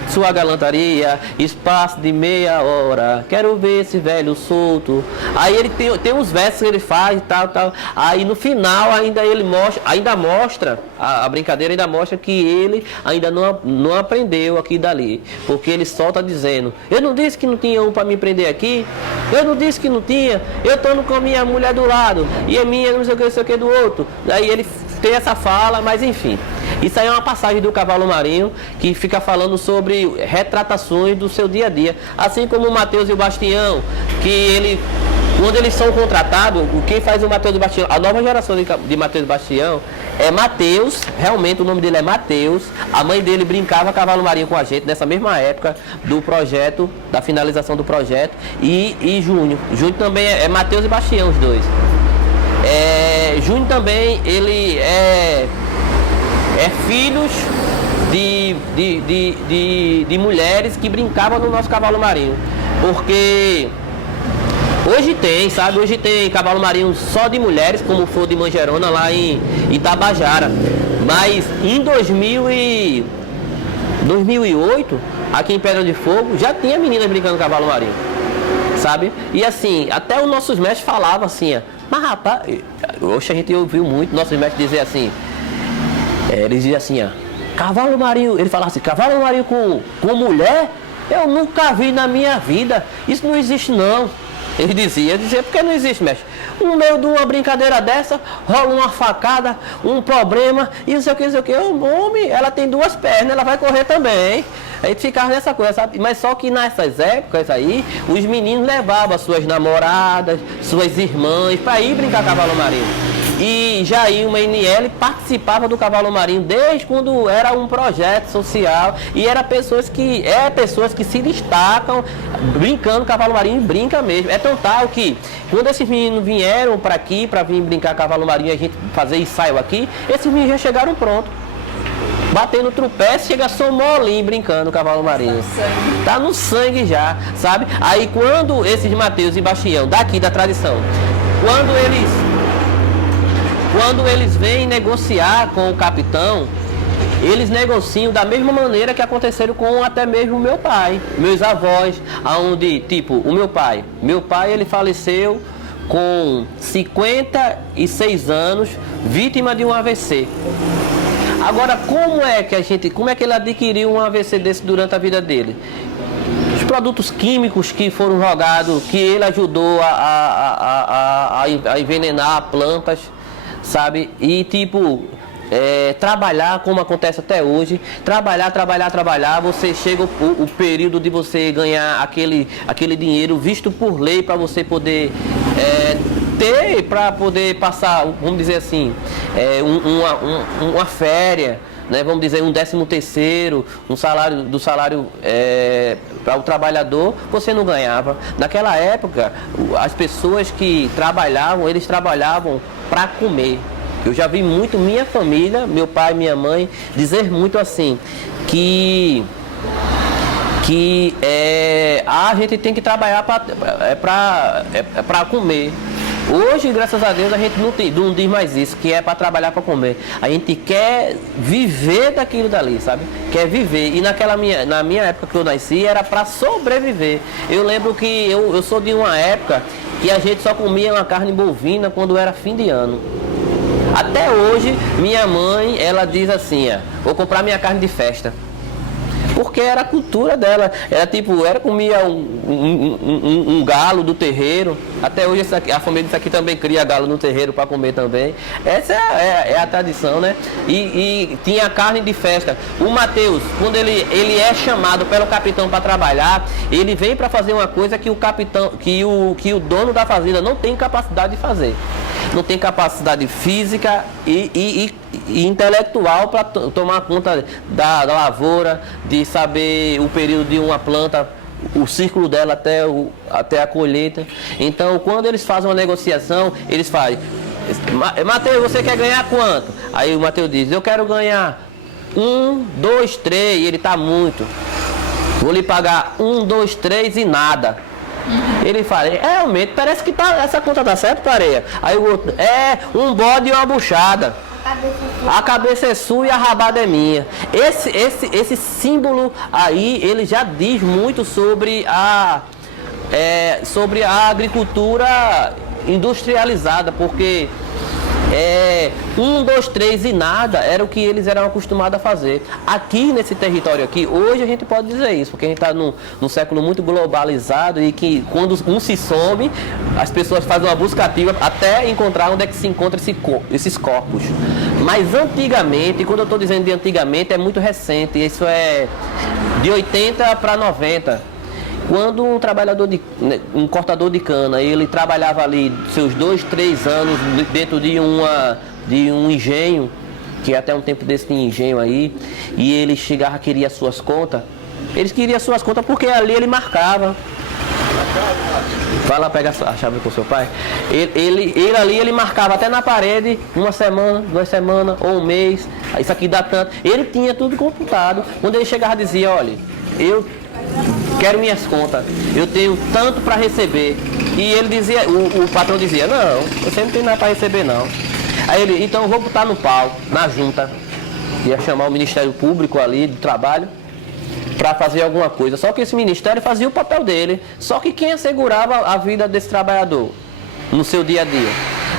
sua galantaria, espaço de meia hora, quero ver esse velho solto. Aí ele tem uns versos que ele faz e tal. Aí no final ainda mostra a brincadeira, ainda mostra que ele ainda não aprendeu aqui e dali, porque ele solta dizendo: eu não disse que não tinha um para me prender aqui, eu não disse que não tinha, eu tô com a minha mulher do lado e a minha não sei o que do outro. Aí ele tem essa fala, mas enfim. Isso aí é uma passagem do Cavalo Marinho que fica falando sobre retratações do seu dia a dia. Assim como o Mateus e o Bastião, que ele Quando eles são contratados, quem faz o Matheus Bastião, a nova geração de Matheus Bastião é Matheus, realmente o nome dele é Matheus. A mãe dele brincava cavalo marinho com a gente nessa mesma época do projeto, da finalização do projeto. E Júnior. Júnior também é Matheus e Bastião, os dois. Júnior também, ele é filhos de mulheres que brincavam no nosso cavalo marinho. Porque hoje tem, sabe? Hoje tem cavalo marinho só de mulheres, como foi o de Mangerona lá em Itabajara. Mas em 2008, aqui em Pedra de Fogo, já tinha meninas brincando cavalo marinho, sabe? E assim, até os nossos mestres falavam assim, mas rapaz, hoje a gente ouviu muito nossos mestres dizer assim, eles diziam assim, cavalo marinho, ele falava assim, cavalo marinho com mulher, eu nunca vi na minha vida, isso não existe não. Ele dizia, porque não existe, mestre. No meio de uma brincadeira dessa, rola uma facada, um problema, e não sei o que, não sei o que. Homem, ela tem 2 pernas, ela vai correr também. A gente ficava nessa coisa, sabe? Mas só que nessas épocas aí, os meninos levavam suas namoradas, suas irmãs, para ir brincar cavalo marinho. E Jailma NL participava do cavalo marinho desde quando era um projeto social e era pessoas que se destacam brincando cavalo marinho e brinca mesmo. É tão tal que quando esses meninos vieram para aqui para vir brincar cavalo marinho e a gente fazer ensaio aqui, esses meninos já chegaram prontos. Batendo trupé, chega só molinho brincando cavalo marinho. Tá no sangue já, sabe? Aí quando esses Matheus e Bastião, daqui da tradição, quando eles vêm negociar com o capitão, eles negociam da mesma maneira que aconteceram com até mesmo o meu pai, meus avós, aonde, tipo, o meu pai ele faleceu com 56 anos, vítima de um AVC. Agora, como é que ele adquiriu um AVC desse durante a vida dele? Os produtos químicos que foram jogados, que ele ajudou a envenenar plantas, sabe? E tipo, trabalhar como acontece até hoje, trabalhar, você chega o período de você ganhar aquele dinheiro visto por lei para você poder ter, para poder passar, vamos dizer assim, uma férias, né? Vamos dizer um 13º, um salário para o trabalhador, você não ganhava. Naquela época, as pessoas que trabalhavam, eles trabalhavam para comer. Eu já vi muito minha família, meu pai, minha mãe, dizer muito assim, que a gente tem que trabalhar para comer. Hoje, graças a Deus, a gente não diz mais isso, que é para trabalhar para comer. A gente quer viver daquilo dali, sabe? Quer viver. E na minha época que eu nasci, era para sobreviver. Eu lembro que eu sou de uma época que a gente só comia uma carne bovina quando era fim de ano. Até hoje, minha mãe, ela diz assim, vou comprar minha carne de festa. Porque era a cultura dela. Comia um galo do terreiro. Até hoje a família disso aqui também cria galo no terreiro para comer também. Essa é a tradição, né? E tinha carne de festa. O Matheus, quando ele é chamado pelo capitão para trabalhar, ele vem para fazer uma coisa que o capitão, que o dono da fazenda não tem capacidade de fazer. Não tem capacidade física e intelectual para tomar conta da lavoura, de saber o período de uma planta, o círculo dela até a colheita. Então, quando eles fazem uma negociação, eles fazem: Matheus, você quer ganhar quanto? Aí o Matheus diz: eu quero ganhar 1, 2, 3, e ele tá muito. Vou lhe pagar 1, 2, 3 e nada. Ele fala: realmente, parece que essa conta tá certo, Pareia. Aí o outro: um bode e uma buchada. A cabeça é sua e a rabada é minha. Esse símbolo aí, ele já diz muito sobre a agricultura industrializada, porque 1, 2, 3 e nada era o que eles eram acostumados a fazer. Aqui nesse território aqui, hoje a gente pode dizer isso, porque a gente está num século muito globalizado e que quando um se some, as pessoas fazem uma busca ativa até encontrar onde é que se encontra esses corpos. Mas antigamente, quando eu estou dizendo de antigamente, é muito recente, isso é de 80 para 90. Quando um trabalhador um cortador de cana, ele trabalhava ali seus 2, 3 anos dentro de um engenho, que até um tempo desse tinha engenho aí, e ele chegava, queria suas contas, eles queriam suas contas porque ali ele marcava. Vai lá pegar a chave com seu pai. Ele ali, ele marcava até na parede, 1 semana, 2 semanas, ou um mês, isso aqui dá tanto. Ele tinha tudo computado. Quando ele chegava, dizia, olha, eu quero minhas contas, eu tenho tanto para receber. E ele dizia, o patrão dizia, não, você não tem nada para receber não. Aí ele, então eu vou botar no pau, na junta. Ia chamar o Ministério Público ali do Trabalho para fazer alguma coisa. Só que esse ministério fazia o papel dele. Só que quem assegurava a vida desse trabalhador no seu dia a dia?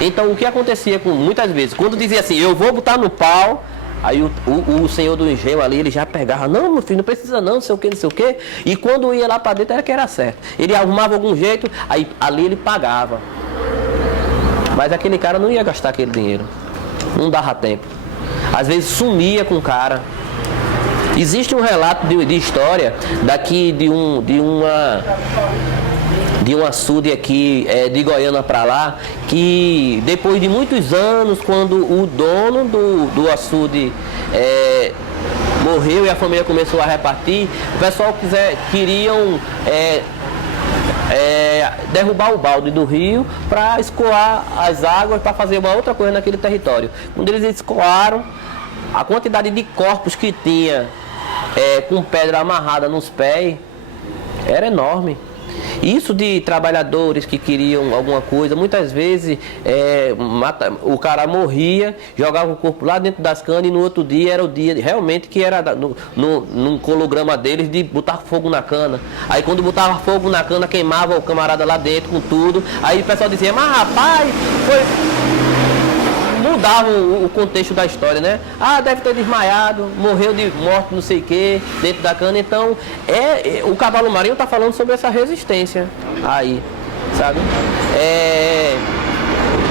Então o que acontecia com muitas vezes, quando dizia assim, eu vou botar no pau, aí o senhor do engenho ali, ele já pegava, não, meu filho, não precisa não sei o que, não sei o que. E quando ia lá para dentro era que era certo. Ele arrumava algum jeito, aí ali ele pagava. Mas aquele cara não ia gastar aquele dinheiro. Não dava tempo. Às vezes sumia com o cara. Existe um relato de história daqui de um açude aqui de Goiânia para lá, que depois de muitos anos, quando o dono do açude morreu e a família começou a repartir, o pessoal queriam derrubar o balde do rio para escoar as águas para fazer uma outra coisa naquele território. Quando eles escoaram, a quantidade de corpos que tinha com pedra amarrada nos pés era enorme. Isso de trabalhadores que queriam alguma coisa, muitas vezes o cara morria, jogava o corpo lá dentro das canas e no outro dia era o dia realmente que era num colograma deles de botar fogo na cana. Aí quando botava fogo na cana, queimava o camarada lá dentro com tudo. Aí o pessoal dizia, mas rapaz, mudava o contexto da história, né? Ah, deve ter desmaiado, morreu de morte não sei o que, dentro da cana. Então, o cavalo marinho está falando sobre essa resistência aí, sabe?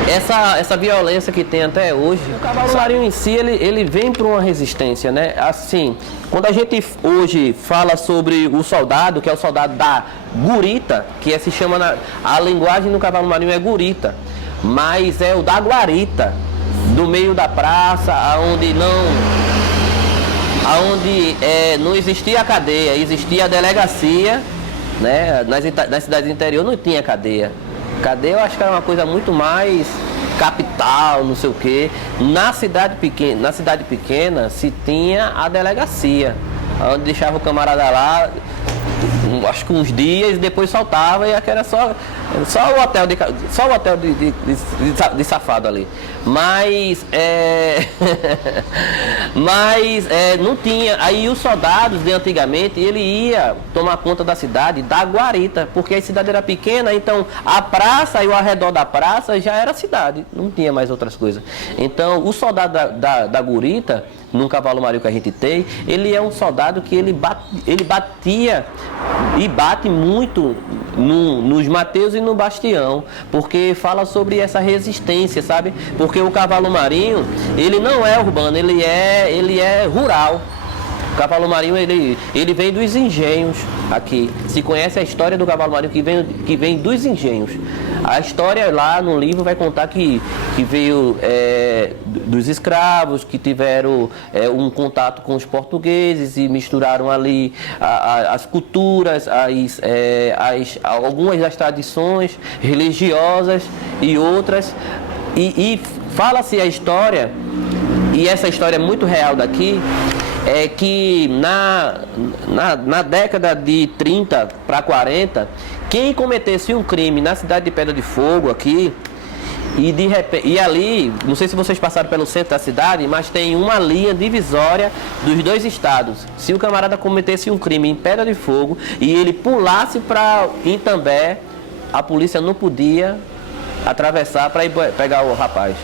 Essa violência que tem até hoje, o cavalo marinho em si, ele vem para uma resistência, né? Assim, quando a gente hoje fala sobre o soldado, que é o soldado da gurita, que se chama, a linguagem do cavalo marinho é gurita, mas é o da guarita, do meio da praça, aonde não existia a cadeia, existia a delegacia, né? Nas cidades interior não tinha cadeia. Cadeia eu acho que era uma coisa muito mais capital, não sei o quê. Na cidade pequena se tinha a delegacia, onde deixava o camarada lá, acho que uns dias, depois soltava e aqui era só o hotel de safado ali. Mas não tinha. Aí os soldados de antigamente, ele ia tomar conta da cidade, da guarita, porque a cidade era pequena, então a praça e o arredor da praça já era cidade, não tinha mais outras coisas. Então o soldado da gurita, num cavalo marinho que a gente tem, ele é um soldado que ele batia e bate muito nos Mateus e no Bastião, porque fala sobre essa resistência, sabe? Porque o cavalo marinho, ele não é urbano, ele é rural. O cavalo marinho, ele vem dos engenhos aqui. Se conhece a história do cavalo marinho que vem dos engenhos. A história lá no livro vai contar que veio dos escravos, que tiveram um contato com os portugueses e misturaram ali as culturas, algumas das tradições religiosas e outras. E fala-se a história, e essa história é muito real daqui, é que na década de 30 para 40, quem cometesse um crime na cidade de Pedra de Fogo aqui, e de repente, e ali, não sei se vocês passaram pelo centro da cidade, mas tem uma linha divisória dos dois estados. Se o camarada cometesse um crime em Pedra de Fogo e ele pulasse para Itambé, a polícia não podia atravessar para ir pegar o rapaz.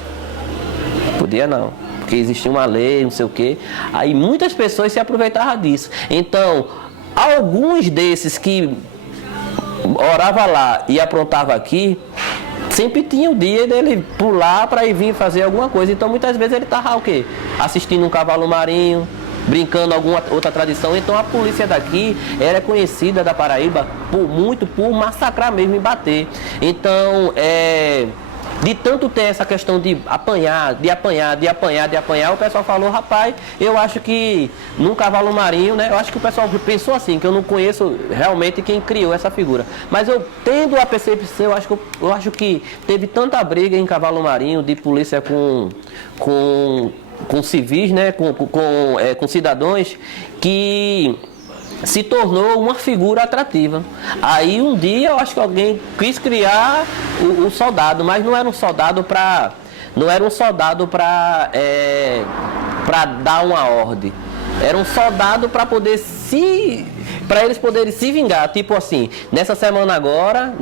Podia não, porque existia uma lei, não sei o quê. Aí muitas pessoas se aproveitavam disso. Então, alguns desses que orava lá e aprontava aqui, sempre tinha o dia dele pular para ir vir fazer alguma coisa. Então muitas vezes ele estava o quê? Assistindo um cavalo marinho, brincando alguma outra tradição. Então a polícia daqui, ela é conhecida da Paraíba muito por massacrar mesmo e bater. Então, de tanto ter essa questão de apanhar, o pessoal falou, rapaz, eu acho que num cavalo marinho, né? Eu acho que o pessoal pensou assim, que eu não conheço realmente quem criou essa figura. Mas eu tendo a percepção, eu acho que teve tanta briga em cavalo marinho de polícia com civis, né? Com cidadãos, que se tornou uma figura atrativa. Aí um dia eu acho que alguém quis criar o soldado, mas não era um soldado para dar uma ordem. Era um soldado para eles poderem se vingar, tipo assim, nessa semana agora,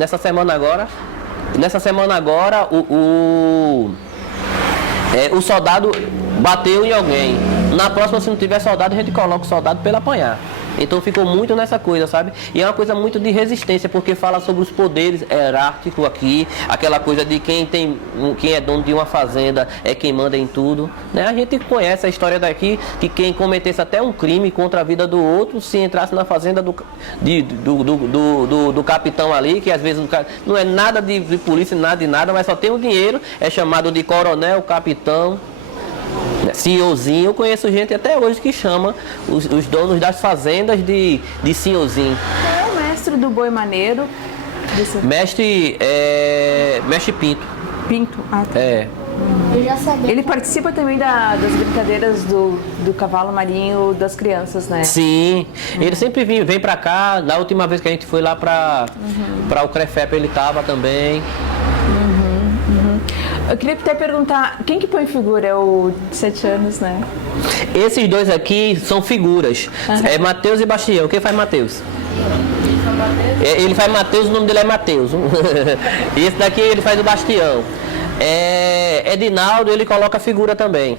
o soldado bateu em alguém. Na próxima, se não tiver soldado, a gente coloca o soldado para ele apanhar. Então ficou muito nessa coisa, sabe? E é uma coisa muito de resistência, porque fala sobre os poderes hierárquicos aqui, aquela coisa de quem é dono de uma fazenda é quem manda em tudo, né? A gente conhece a história daqui, que quem cometesse até um crime contra a vida do outro, se entrasse na fazenda do capitão ali, que às vezes não é nada de polícia, nada de nada, mas só tem o dinheiro, é chamado de coronel, capitão, senhorzinho. Eu conheço gente até hoje que chama os donos das fazendas de senhorzinho. Qual é o mestre do boi maneiro? Mestre Pinto. Pinto? Ah, tá. Eu já sabia. Ele participa também das brincadeiras do cavalo marinho das crianças, né? Sim, ele sempre vem pra cá. Da última vez que a gente foi lá pra o CREFEP, ele tava também. Eu queria até perguntar, quem que põe figura? É o de 7 anos, né? Esses dois aqui são figuras. É Mateus e Bastião. Quem faz Mateus? Ele faz Mateus, o nome dele é Mateus. E esse daqui ele faz o Bastião. Edinaldo, ele coloca a figura também.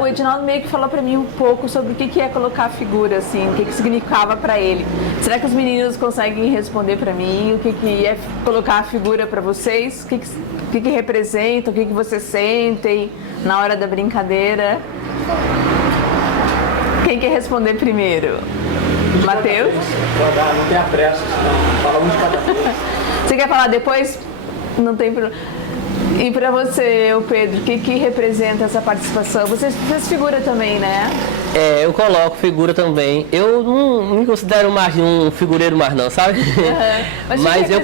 O Edinaldo meio que falou pra mim um pouco sobre o que é colocar a figura, assim, o que significava pra ele. Será que os meninos conseguem responder pra mim o que é colocar a figura pra vocês? O que representa, o que vocês sentem na hora da brincadeira? Quem quer responder primeiro? Mateus? Não tem a pressa, fala um de cada vez. Você quer falar depois? Não tem problema. E pra você, Pedro, o que representa essa participação? Você fez figura também, né? Eu coloco figura também. Eu não me considero mais um figureiro mais não, sabe? Mas eu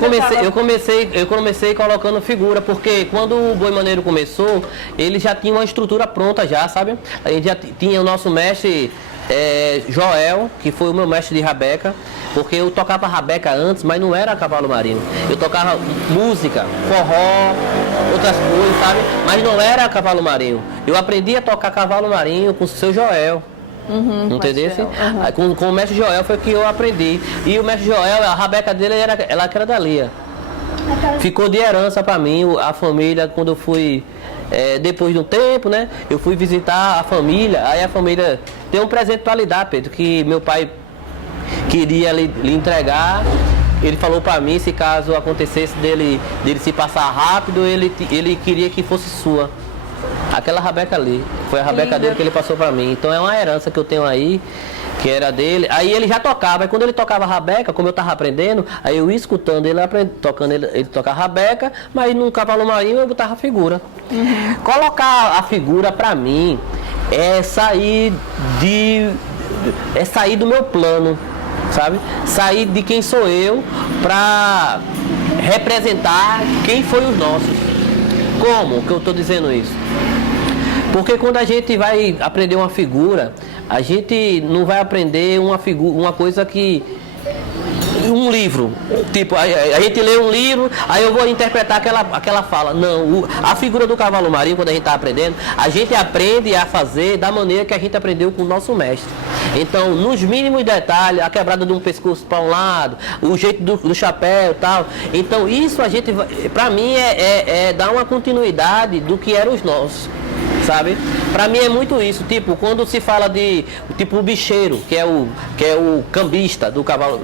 comecei colocando figura, porque quando o Boi Maneiro começou, ele já tinha uma estrutura pronta já, sabe? A gente já tinha o nosso mestre Joel, que foi o meu mestre de rabeca, porque eu tocava rabeca antes, mas não era cavalo marinho. Eu tocava música, forró, outras coisas, sabe? Mas não era cavalo marinho. Eu aprendi a tocar cavalo marinho com o seu Joel. Entendeu? Com o mestre Joel foi que eu aprendi. E o mestre Joel, a rabeca dele ela era da Lia. Ficou de herança pra mim, a família, quando eu fui, depois de um tempo, né? Eu fui visitar a família, aí a família tem um presente pra lhe dar, Pedro, que meu pai queria lhe entregar. Ele falou pra mim, se caso acontecesse dele se passar rápido, ele queria que fosse sua. Aquela rabeca ali, foi a rabeca dele que ele passou pra mim. Então é uma herança que eu tenho aí, que era dele. Aí ele já tocava, aí quando ele tocava rabeca, como eu tava aprendendo, aí eu ia escutando ele tocando, ele tocava rabeca, mas no cavalo marinho eu botava figura. Colocar a figura pra mim é sair do meu plano, sabe? Sair de quem sou eu pra representar quem foi os nossos. Como que eu tô dizendo isso? Porque quando a gente vai aprender uma figura, a gente não vai aprender uma coisa que... Um livro, tipo, a gente lê um livro, aí eu vou interpretar aquela fala. Não, a figura do cavalo marinho, quando a gente está aprendendo, a gente aprende a fazer da maneira que a gente aprendeu com o nosso mestre. Então, nos mínimos detalhes, a quebrada de um pescoço para um lado, o jeito do chapéu e tal. Então, isso a gente, para mim, é dar uma continuidade do que eram os nossos. Sabe? Pra mim é muito isso, tipo, quando se fala de, tipo, o bicheiro, que é o cambista do cavalo,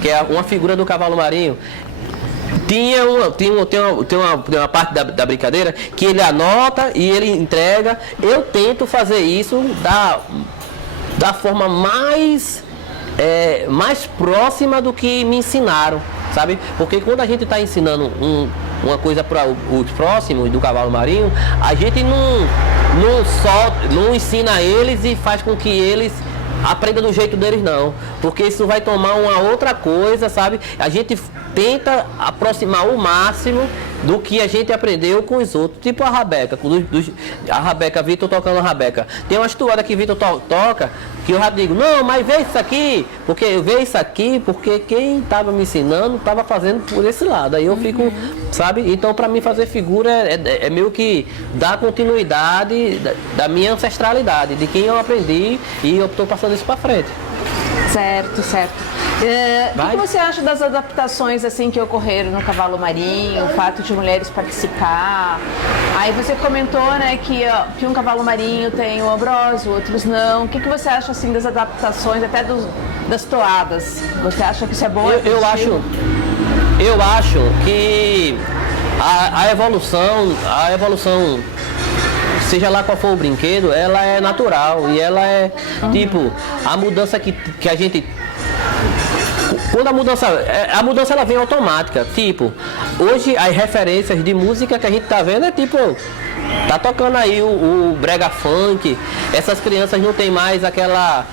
que é uma figura do cavalo marinho. Tem uma parte da brincadeira que ele anota e ele entrega. Eu tento fazer isso da forma mais próxima do que me ensinaram, sabe? Porque quando a gente está ensinando uma coisa para os próximos do cavalo marinho, a gente não ensina eles e faz com que eles aprenda do jeito deles, não, porque isso vai tomar uma outra coisa, sabe? A gente tenta aproximar o máximo do que a gente aprendeu com os outros, tipo a rabeca, a rabeca, Vitor tocando a rabeca. Tem uma toada que Vitor toca, que eu já digo, não, mas vê isso aqui, porque quem estava me ensinando estava fazendo por esse lado, aí eu fico, sabe? Então, para mim, fazer figura é meio que dar continuidade da minha ancestralidade, de quem eu aprendi, e eu estou passando isso para frente. Certo. O que você acha das adaptações assim que ocorreram no cavalo marinho, o fato de mulheres participar? Aí você comentou, né, que um cavalo marinho tem o Ambrósio, outros não. O que você acha assim das adaptações, até das toadas? Você acha que isso é bom? Eu acho que a evolução, seja lá qual for o brinquedo, ela é natural e ela é tipo a mudança que a gente, quando a mudança ela vem automática. Tipo, hoje as referências de música que a gente tá vendo é tipo, tá tocando aí o brega funk, essas crianças não tem mais aquela,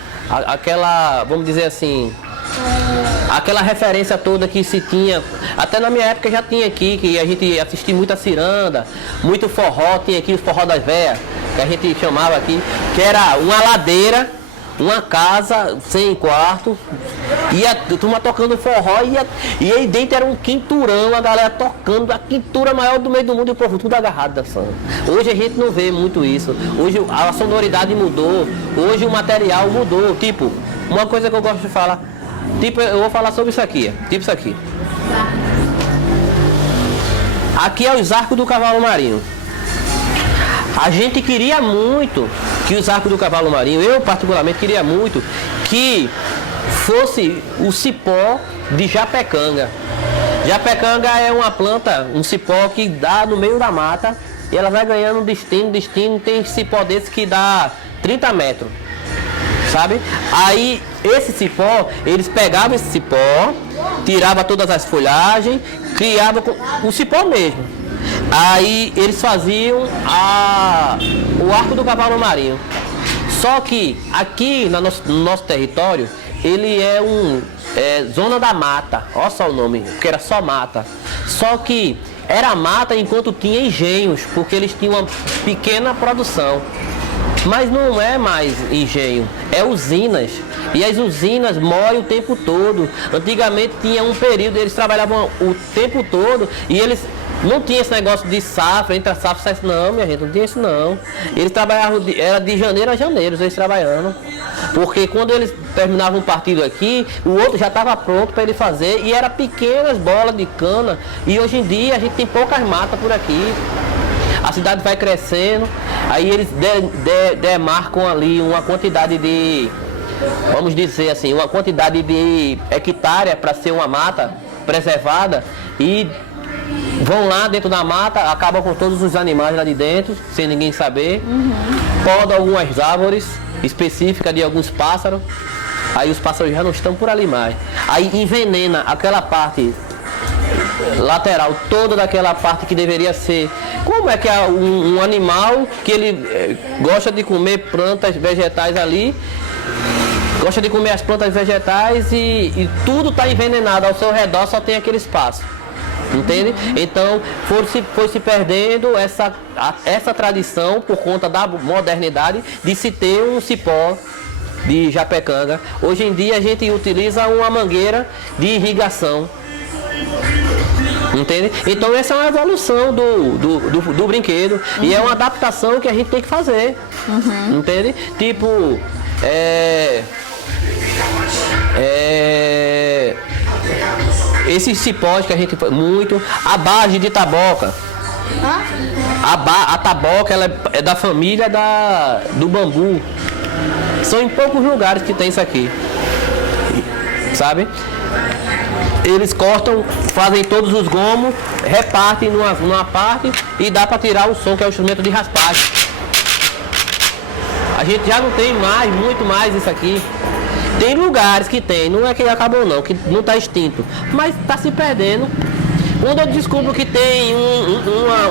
vamos dizer assim, aquela referência toda que se tinha, até na minha época já tinha aqui, que a gente assistia muita ciranda, muito forró, tinha aqui os forró das véias, que a gente chamava aqui, que era uma ladeira, uma casa sem quarto, e a turma tocando forró, e aí dentro era um quinturão, a galera tocando, a quintura maior do meio do mundo, e o povo tudo agarrado dançando. Hoje a gente não vê muito isso, hoje a sonoridade mudou, hoje o material mudou. Tipo, uma coisa que eu gosto de falar, tipo, eu vou falar sobre isso aqui, tipo isso aqui. Aqui é os arcos do cavalo marinho. A gente queria muito que os arcos do cavalo marinho, eu particularmente queria muito que fosse o cipó de japecanga. Japecanga é uma planta, um cipó que dá no meio da mata e ela vai ganhando destino, tem cipó desse que dá 30 metros, sabe? Aí esse cipó, eles pegavam esse cipó, tiravam todas as folhagens, criavam o cipó mesmo. Aí eles faziam o arco do cavalo marinho. Só que aqui no nosso território, ele é zona da mata, olha só o nome, porque era só mata. Só que era mata enquanto tinha engenhos, porque eles tinham uma pequena produção. Mas não é mais engenho, é usinas. E as usinas moem o tempo todo. Antigamente tinha um período, eles trabalhavam o tempo todo e eles não tinha esse negócio de safra, entre a safra e não, minha gente, não tinha isso não. Eles trabalhavam, era de janeiro a janeiro, eles trabalhando. Porque quando eles terminavam um partido aqui, o outro já estava pronto para ele fazer e era pequenas bolas de cana. E hoje em dia a gente tem poucas matas por aqui. A cidade vai crescendo, aí eles demarcam ali uma quantidade de, vamos dizer assim, uma quantidade de hectare para ser uma mata preservada e vão lá dentro da mata, acabam com todos os animais lá de dentro, sem ninguém saber, podam algumas árvores específicas de alguns pássaros, aí os pássaros já não estão por ali mais. Aí envenena aquela parte lateral, toda daquela parte que deveria ser. Como é que é um animal que ele gosta de comer plantas vegetais ali, gosta de comer as plantas vegetais e tudo está envenenado ao seu redor, só tem aquele espaço. Entende? Então foi se perdendo essa tradição por conta da modernidade de se ter um cipó de japecanga. Hoje em dia a gente utiliza uma mangueira de irrigação. Entende? Então essa é uma evolução do brinquedo e é uma adaptação que a gente tem que fazer. Entende? Tipo, esses cipós que a gente faz muito, a base de taboca. A taboca ela é da família do bambu. São em poucos lugares que tem isso aqui, sabe? eles cortam, fazem todos os gomos, repartem numa parte e dá para tirar o som, que é o instrumento de raspagem. A gente já não tem mais, muito mais isso aqui. Tem lugares que tem, não é que acabou não, que não está extinto, mas está se perdendo. Quando eu descubro que tem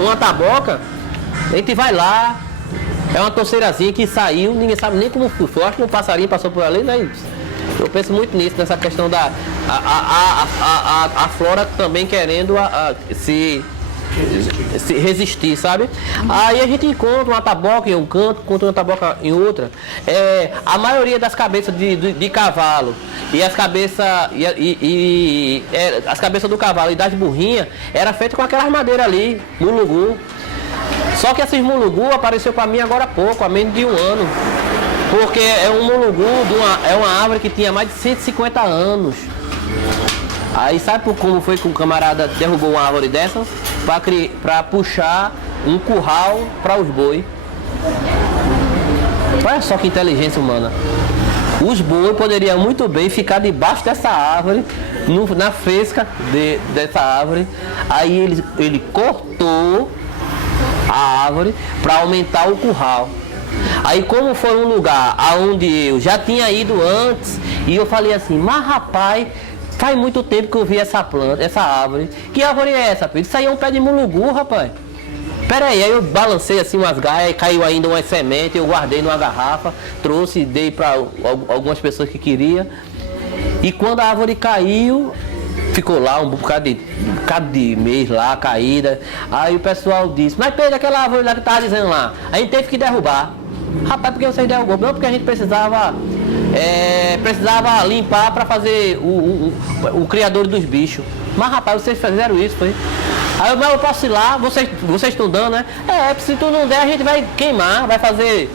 uma taboca, a gente vai lá, é uma torceirazinha que saiu, ninguém sabe nem como foi. Eu acho que um passarinho passou por ali, né? Eu penso muito nisso, nessa questão da a flora também querendo se resistir, sabe? Aí a gente encontra uma taboca em um canto, encontra uma taboca em outra. A maioria das cabeças de cavalo e as cabeças as cabeças do cavalo e das burrinhas era feita com aquelas madeiras ali, mulugu. Só que esses mulugu apareceu para mim agora há pouco, há menos de um ano. Porque é um mulugu, é uma árvore que tinha mais de 150 anos. Aí sabe como foi que um camarada derrubou uma árvore dessa? Para puxar um curral para os boi. Olha só que inteligência humana. Os boi poderiam muito bem ficar debaixo dessa árvore, na fresca dessa árvore. Aí ele cortou a árvore para aumentar o curral. Aí como foi um lugar aonde eu já tinha ido antes, e eu falei assim, mas rapaz, faz muito tempo que eu vi essa planta, essa árvore. Que árvore é essa, Pedro? Isso aí é um pé de mulugu, rapaz. Pera aí eu balancei assim umas gaias, e caiu ainda umas sementes, eu guardei numa garrafa, trouxe e dei para algumas pessoas que queriam. E quando a árvore caiu, ficou lá um bocado de mês lá, caída. Aí o pessoal disse, mas Pedro, aquela árvore lá que tava dizendo lá, a gente teve que derrubar. Rapaz, por que vocês derrubou? Não, porque a gente precisava limpar para fazer o criador dos bichos. Mas rapaz, vocês fizeram isso, foi? Aí eu posso ir lá, vocês estão dando, né? Se tu não der, a gente vai queimar, vai fazer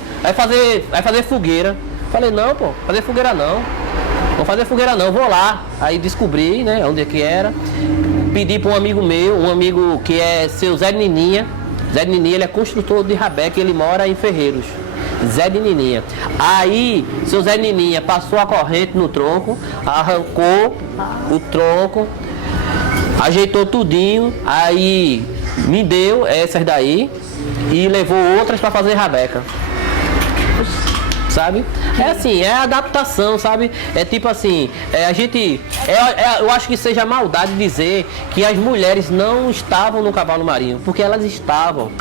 fogueira. Falei, não, pô, fazer fogueira não. Vou fazer fogueira não, vou lá. Aí descobri, né, onde é que era. Pedi para um amigo meu, um amigo que é seu Zé de Nininha. Zé de Nininha, ele é construtor de rabeca, ele mora em Ferreiros. Zé de Nininha. Aí, seu Zé de Nininha passou a corrente no tronco, arrancou o tronco, ajeitou tudinho, aí me deu essas daí e levou outras para fazer rabeca. Sabe? É assim, é adaptação, sabe? É tipo assim, eu acho que seja maldade dizer que as mulheres não estavam no cavalo marinho, porque elas estavam.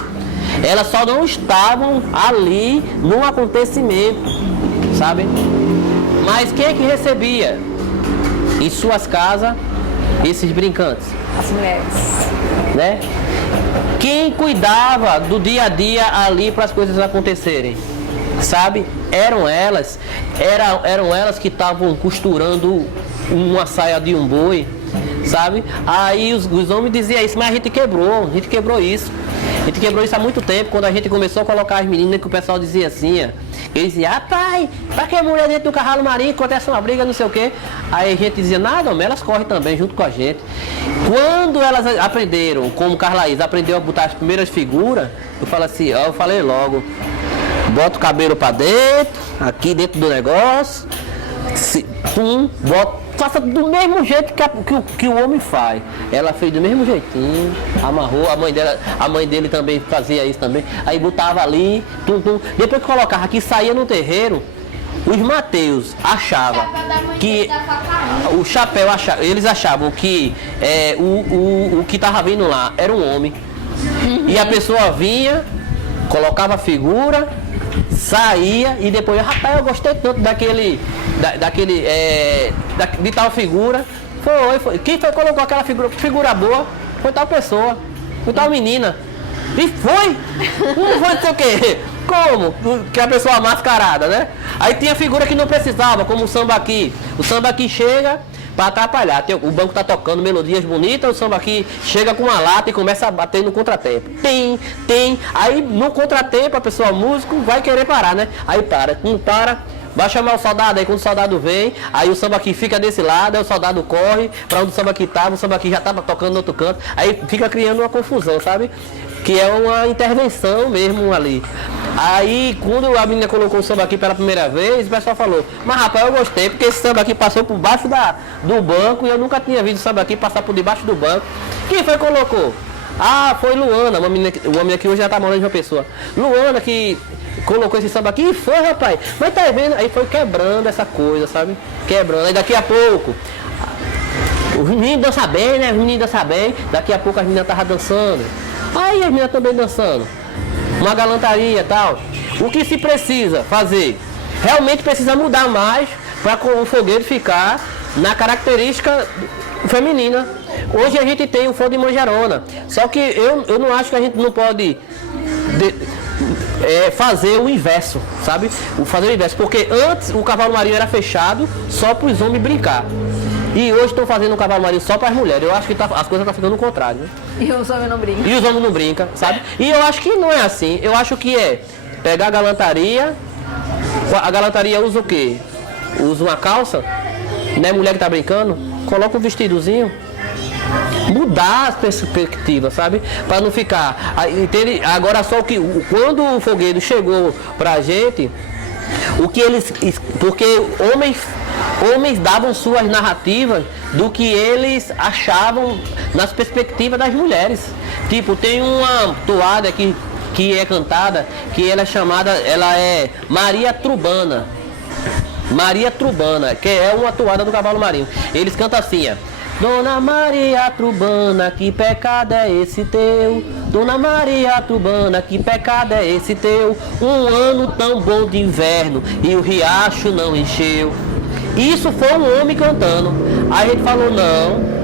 Elas só não estavam ali no acontecimento, sabe? Mas quem é que recebia em suas casas esses brincantes? As mulheres. Né? Quem cuidava do dia a dia ali para as coisas acontecerem? Sabe? Eram elas que estavam costurando uma saia de um boi, sabe? Aí os homens diziam isso, mas a gente quebrou isso. A gente quebrou isso há muito tempo, quando a gente começou a colocar as meninas, que o pessoal dizia assim, eles diziam, rapaz, pra que mulher dentro do cavalo marinho, acontece uma briga, não sei o quê. Aí a gente dizia, nada, mas elas correm também, junto com a gente. Quando elas aprenderam, como Carlaís aprendeu a botar as primeiras figuras, eu falei logo, bota o cabelo pra dentro, aqui dentro do negócio, faça do mesmo jeito que o homem faz. Ela fez do mesmo jeitinho, amarrou, a mãe dele também fazia isso também. Aí botava ali, depois que colocava aqui, saía no terreiro, os Mateus achavam que o chapéu, eles achavam que o que estava vindo lá era um homem. E a pessoa vinha, colocava a figura, saía e depois, rapaz, eu gostei tanto de tal figura. Foi. Quem foi que colocou aquela figura boa? Foi tal pessoa, foi tal menina. E foi! Não foi não sei o quê. Como? Que a pessoa mascarada, né? Aí tinha figura que não precisava, como o sambaqui. O sambaqui chega para atrapalhar. O banco tá tocando melodias bonitas, o sambaqui chega com uma lata e começa a bater no contratempo. Tem. Aí no contratempo a pessoa, músico, vai querer parar, né? Aí para, não para. Vai chamar o soldado, aí quando o soldado vem, aí o sambaqui fica desse lado, aí o soldado corre para onde o sambaqui já estava tocando no outro canto, aí fica criando uma confusão, sabe? Que é uma intervenção mesmo ali. Aí, quando a menina colocou o samba aqui pela primeira vez, o pessoal falou, mas rapaz, eu gostei, porque esse samba aqui passou por baixo do banco e eu nunca tinha visto o samba aqui passar por debaixo do banco. Quem foi que colocou? Ah, foi Luana, uma menina que hoje já tá morando de uma pessoa. Luana que colocou esse samba aqui e foi, rapaz. Mas tá vendo? Aí foi quebrando essa coisa, sabe? Quebrando. Aí daqui a pouco, os meninos dançam bem, né? Os meninos dançam bem. Daqui a pouco as meninas estavam dançando. Aí as meninas também dançando. Uma galantaria e tal. O que se precisa fazer? Realmente precisa mudar mais para o fogueiro ficar na característica feminina. Hoje a gente tem o fogo de manjerona. Só que eu não acho que a gente não pode fazer o inverso, sabe? Fazer o inverso. Porque antes o cavalo marinho era fechado só para os homens brincar. E hoje estão fazendo um cavalo marinho só para as mulheres. Eu acho que as coisas estão ficando o contrário. Né? E os homens não brincam. E os homens não brincam, sabe? E eu acho que não é assim. Eu acho que é pegar a galantaria. A galantaria usa o quê? Usa uma calça, né? Mulher que tá brincando, coloca um vestidozinho. Mudar as perspectivas, sabe? Para não ficar. Entende? Agora só que quando o fogueiro chegou pra gente, o que eles. Porque homens davam suas narrativas do que eles achavam nas perspectivas das mulheres. Tipo, tem uma toada que é cantada, que ela é chamada, ela é Maria Trubana. Maria Trubana, que é uma toada do cavalo marinho. Eles cantam assim, ó. Dona Maria Trubana, que pecado é esse teu? Dona Maria Trubana, que pecado é esse teu? Um ano tão bom de inverno e o riacho não encheu. Isso foi um homem cantando. Aí a gente falou, não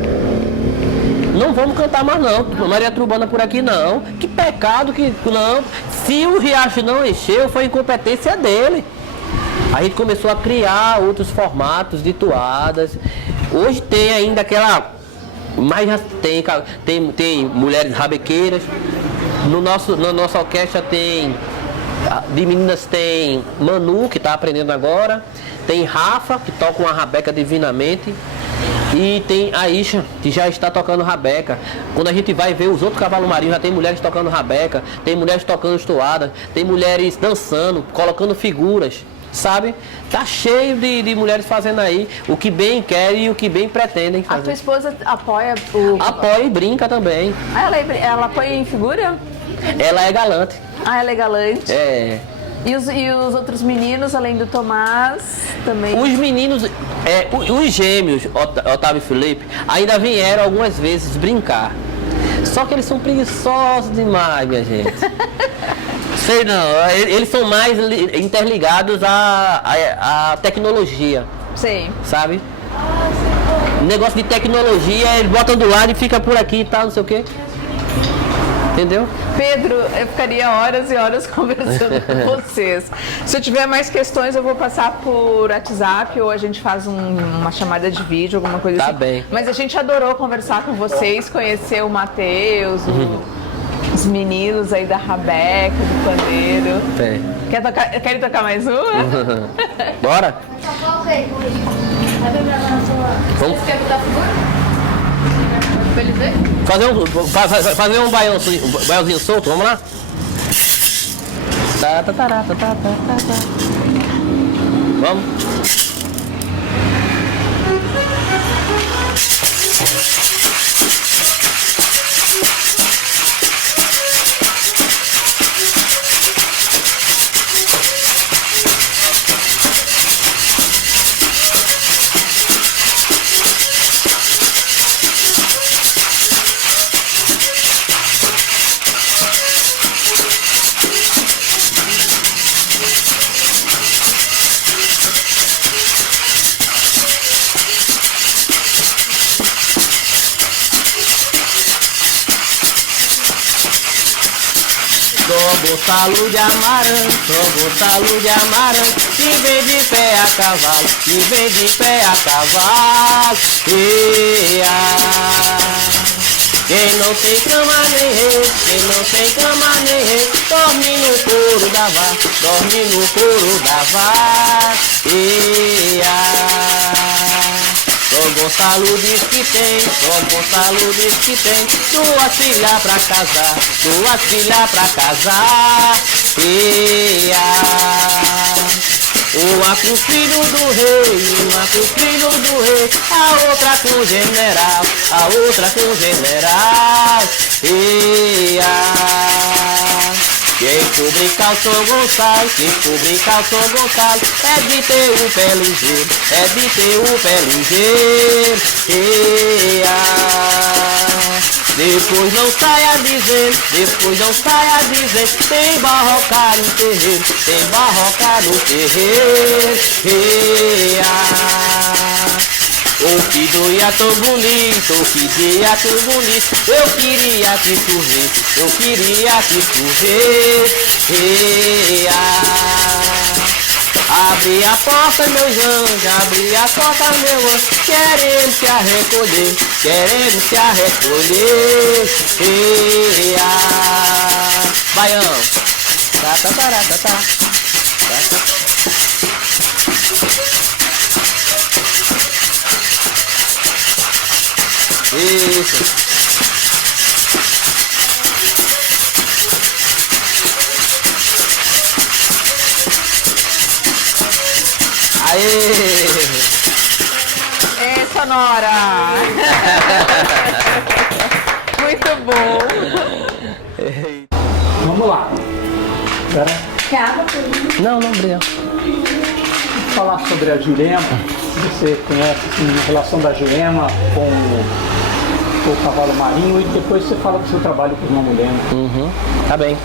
vamos cantar mais não, Maria Trubana por aqui não. Que pecado que não. Se o riacho não encheu, foi incompetência dele. A gente começou a criar outros formatos de toadas. Hoje tem ainda aquela, mas já tem mulheres rabequeiras. Na nossa orquestra tem, de meninas tem Manu, que está aprendendo agora. Tem Rafa, que toca uma rabeca divinamente. E tem a Isha, que já está tocando rabeca. Quando a gente vai ver os outros cavalos marinhos, já tem mulheres tocando rabeca, tem mulheres tocando toadas, tem mulheres dançando, colocando figuras, sabe? Tá cheio de mulheres fazendo aí o que bem querem e o que bem pretendem fazer. A tua esposa apoia Apoia e brinca também. Ah, ela apoia em figura? Ela é galante. Ah, ela é galante. É. E os outros meninos, além do Tomás, também? Os meninos, os gêmeos, Otávio e Felipe, ainda vieram algumas vezes brincar. Só que eles são preguiçosos demais, minha gente. Sei não, eles são mais interligados à tecnologia. Sim. Sabe? Negócio de tecnologia, eles botam do lado e fica por aqui e tal, não sei o quê. Entendeu? Pedro, eu ficaria horas e horas conversando com vocês. Se eu tiver mais questões, eu vou passar por WhatsApp ou a gente faz uma chamada de vídeo, alguma coisa assim. Tá bem. Mas a gente adorou conversar com vocês, conhecer o Matheus, os meninos aí da rabeca, do pandeiro. Querem tocar mais uma? Bora? Vamos. Você quer botar a figura? Pra ele ver? Fazer um baiãozinho solto, vamos lá? Vamos. Talo de amaranto, talo de amaranto, que vem de pé a cavalo, que vem de pé a cavalo. Quem não tem cama nem rede, quem não tem cama nem rede, dorme no couro da vaca, dorme no couro da vaca. Só Gonçalo diz que tem, só Gonçalo diz que tem duas filhas pra casar, duas filhas pra casar. Uma com o filho do rei, uma com o filho do rei, a outra com o general, a outra com o general. Quem publicar o São Gonçalo, quem publicar o São Gonçalo, é de ter o pé ligeiro, é de ter o pé ligeiro. Depois não saia dizendo, depois não saia dizendo, tem barroca no terreiro, tem barroca no terreiro. Oh, que doia tão bonito, oh, que dia tão bonito, eu queria que tu visse, eu queria que tu visse. Abre a porta, meus anjos, abre a porta, meu anjo, querendo se recolher, querendo se recolher. Baião. Tá, tá, tá, tá, tá. Isso. Aê! É, Sonora! Muito bom! Vamos lá. Espera. Não, obrigado. Falar sobre a Jurema. Você conhece assim, a relação da Jurema com o cavalo marinho e depois você fala do seu trabalho com o Irmão Mulher. Tá bem.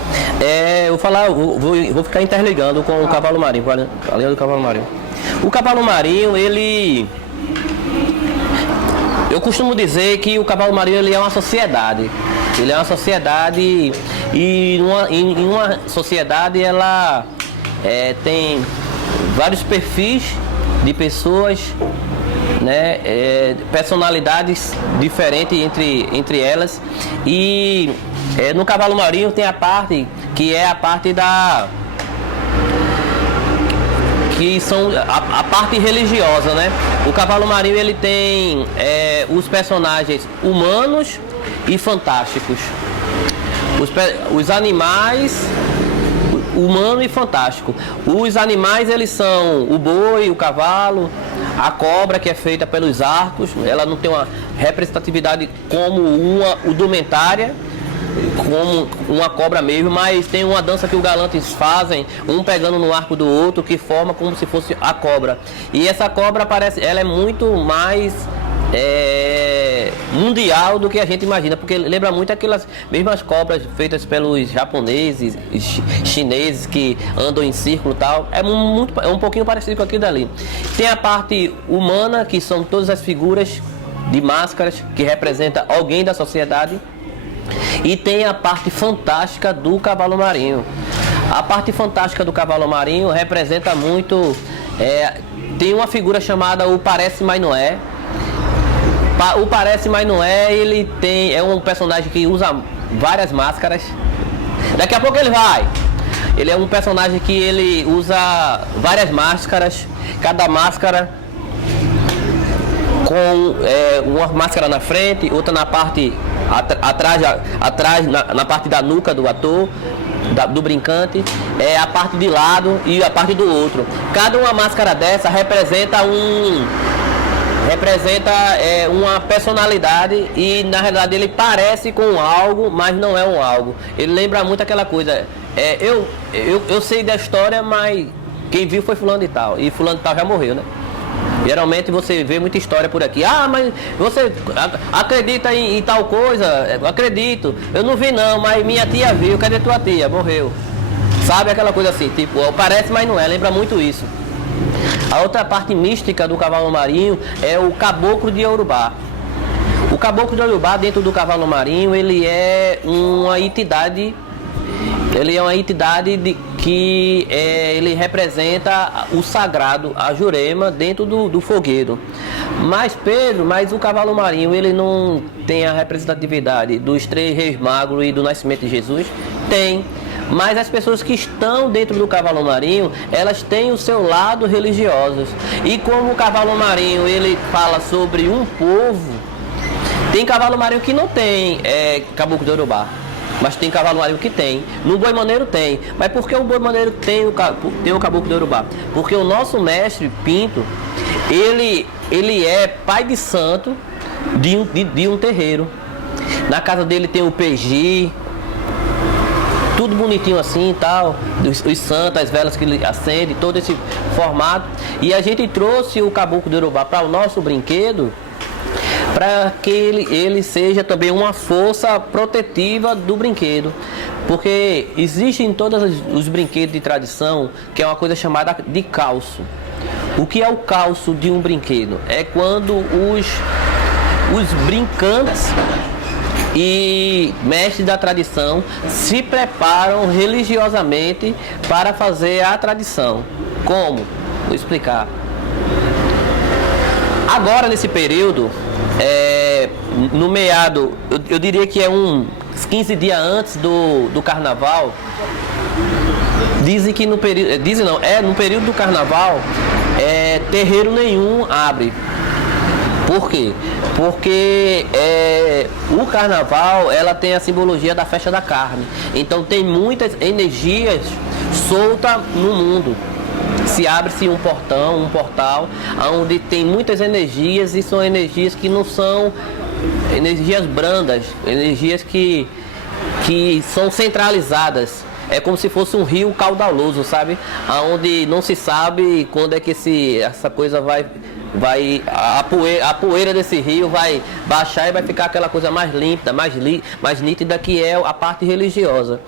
Vou ficar interligando com o cavalo marinho, com a linha do cavalo marinho. O cavalo marinho, eu costumo dizer que o cavalo marinho ele é uma sociedade. Ele é uma sociedade e em uma sociedade ela tem vários perfis de pessoas, né, personalidades diferentes entre elas. E no cavalo marinho tem a parte que é a parte que são a parte religiosa, né? O cavalo marinho ele tem os personagens humanos e fantásticos. Os animais humano e fantástico. Os animais eles são o boi, o cavalo, a cobra que é feita pelos arcos. Ela não tem uma representatividade como uma indumentária, como uma cobra mesmo, mas tem uma dança que os galantes fazem, um pegando no arco do outro, que forma como se fosse a cobra. E essa cobra ela é muito mais mundial do que a gente imagina, porque lembra muito aquelas mesmas cobras feitas pelos japoneses, chineses que andam em círculo e tal. É um pouquinho parecido com aquilo dali. Tem a parte humana, que são todas as figuras de máscaras que representa alguém da sociedade. E tem a parte fantástica do cavalo marinho. A parte fantástica do cavalo marinho representa muito. Tem uma figura chamada o Parece Mas Não É. O Parece Mas Não É, ele é um personagem que usa várias máscaras. Daqui a pouco ele vai. Ele é um personagem que ele usa várias máscaras. Cada máscara com uma máscara na frente, outra na parte atrás na parte da nuca do ator, do brincante, a parte de lado e a parte do outro. Cada uma máscara dessa representa uma personalidade e na realidade ele parece com algo, mas não é um algo. Ele lembra muito aquela coisa. Eu sei da história, mas quem viu foi fulano de tal, e fulano de tal já morreu, né? Geralmente você vê muita história por aqui. Ah, mas você acredita em tal coisa? Eu acredito. Eu não vi não, mas minha tia viu. Cadê tua tia? Morreu. Sabe aquela coisa assim, tipo, parece, mas não é. Lembra muito isso. A outra parte mística do cavalo marinho é o caboclo de Urubá. O caboclo de Urubá, dentro do cavalo marinho, ele é uma entidade. Ele é uma entidade que ele representa o sagrado, a Jurema, dentro do fogueiro. Mas o cavalo marinho, ele não tem a representatividade dos 3 reis magos e do nascimento de Jesus? Tem. Mas as pessoas que estão dentro do cavalo marinho, elas têm o seu lado religioso. E como o cavalo marinho, ele fala sobre um povo, tem cavalo marinho que não tem caboclo de Urubá. Mas tem cavalo marinho que tem. No boi maneiro tem. Mas por que o boi maneiro tem o caboclo do Yorubá? Porque o nosso mestre Pinto, ele é pai de santo de um terreiro. Na casa dele tem o PG, tudo bonitinho assim e tal, os santos, as velas que ele acende, todo esse formato. E a gente trouxe o caboclo do Yorubá para o nosso brinquedo, para que ele seja também uma força protetiva do brinquedo. Porque existe em todos os brinquedos de tradição, que é uma coisa chamada de calço. O que é o calço de um brinquedo? É quando os brincantes e mestres da tradição se preparam religiosamente para fazer a tradição. Como? Vou explicar. Agora, nesse período, no meado, eu diria que é uns 15 dias antes do carnaval, dizem que no período, no período do carnaval, terreiro nenhum abre. Por quê? Porque o carnaval, ela tem a simbologia da festa da carne. Então tem muitas energias soltas no mundo. Se abre-se um portal, onde tem muitas energias, e são energias que não são energias brandas, energias que são centralizadas. É como se fosse um rio caudaloso, sabe? Onde não se sabe quando é que essa coisa vai a poeira desse rio vai baixar e vai ficar aquela coisa mais límpida, mais nítida, que é a parte religiosa.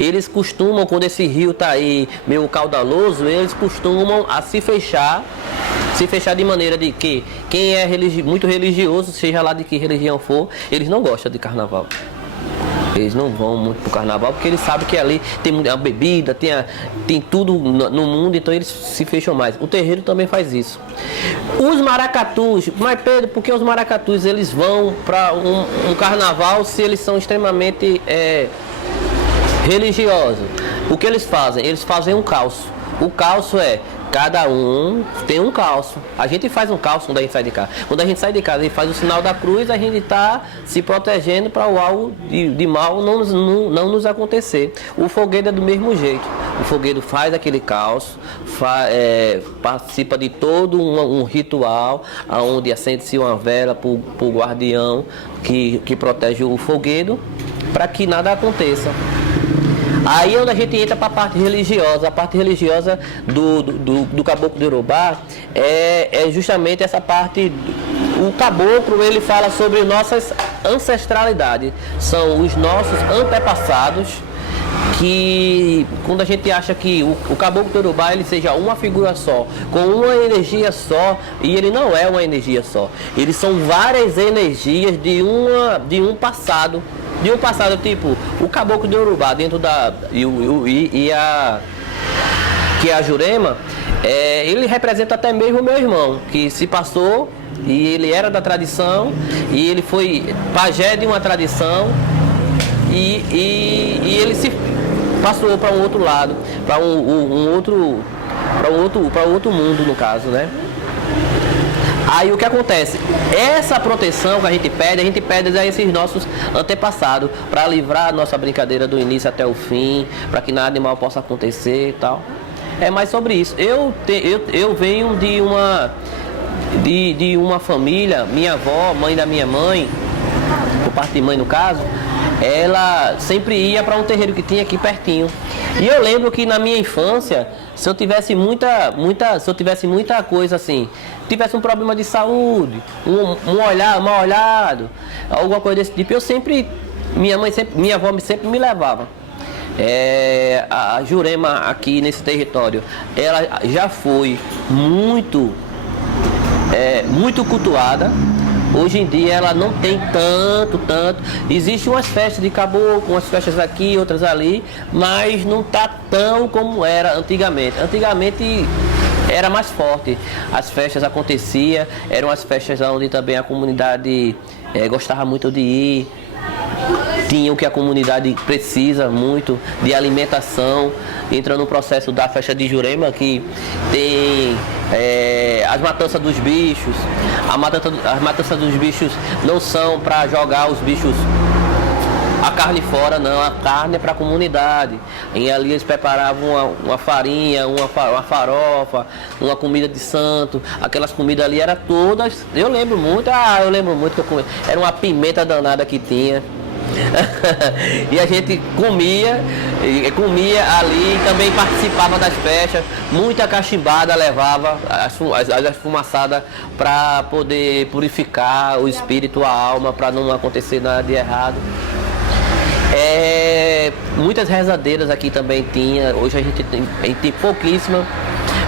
Eles costumam, quando esse rio está aí meio caudaloso, eles costumam a se fechar de maneira de que quem é muito religioso, seja lá de que religião for, eles não gostam de carnaval. Eles não vão muito pro carnaval porque eles sabem que ali tem muita bebida, tem tudo no mundo, então eles se fecham mais. O terreiro também faz isso. Os maracatus, mas Pedro, por que os maracatus eles vão para um carnaval se eles são extremamente religiosos? O que eles fazem? Eles fazem um calço. O calço cada um tem um calço. A gente faz um calço quando a gente sai de casa. Quando a gente sai de casa e faz o sinal da cruz, a gente está se protegendo para o algo de mal não nos acontecer. O fogueiro é do mesmo jeito. O fogueiro faz aquele calço, participa de todo um ritual, onde acende-se uma vela para o guardião que protege o fogueiro, para que nada aconteça. Aí é onde a gente entra para a parte religiosa. A parte religiosa do caboclo do Yorubá é justamente essa parte. O caboclo, ele fala sobre nossas ancestralidades. São os nossos antepassados, que quando a gente acha que o caboclo do Yorubá ele seja uma figura só, com uma energia só, e ele não é uma energia só. Eles são várias energias de um passado. De um passado, tipo, o caboclo do Yorubá dentro que é a Jurema, ele representa até mesmo o meu irmão, que se passou, e ele era da tradição, e ele foi pajé de uma tradição, e ele se passou para um outro lado, para outro mundo, no caso, né? Aí o que acontece? Essa proteção que a gente pede a esses nossos antepassados, para livrar a nossa brincadeira do início até o fim, para que nada de mal possa acontecer e tal. É mais sobre isso. Eu venho de uma família, minha avó, mãe da minha mãe, por parte de mãe no caso, ela sempre ia para um terreiro que tinha aqui pertinho. E eu lembro que na minha infância, se eu tivesse muita coisa assim, tivesse um problema de saúde, mal olhado, alguma coisa desse tipo, minha avó sempre me levava. A Jurema aqui nesse território, ela já foi muito cultuada. Hoje em dia ela não tem tanto. Existem umas festas de caboclo, umas festas aqui, outras ali, mas não tá tão como era antigamente. Antigamente era mais forte. As festas aconteciam, eram as festas onde também a comunidade gostava muito de ir. Tinha o que a comunidade precisa muito de alimentação. Entra no processo da festa de Jurema, que tem as matanças dos bichos. As matanças dos bichos não são para jogar os bichos A carne fora não, a carne é para a comunidade. E ali eles preparavam uma farinha, uma farofa, uma comida de santo. Aquelas comidas ali eram todas, eu lembro muito que eu comi. Era uma pimenta danada que tinha. E a gente comia ali, também participava das festas, muita cachimbada levava, as esfumaçadas para poder purificar o espírito, a alma, para não acontecer nada de errado. Muitas rezadeiras aqui também tinha, hoje a gente tem pouquíssima.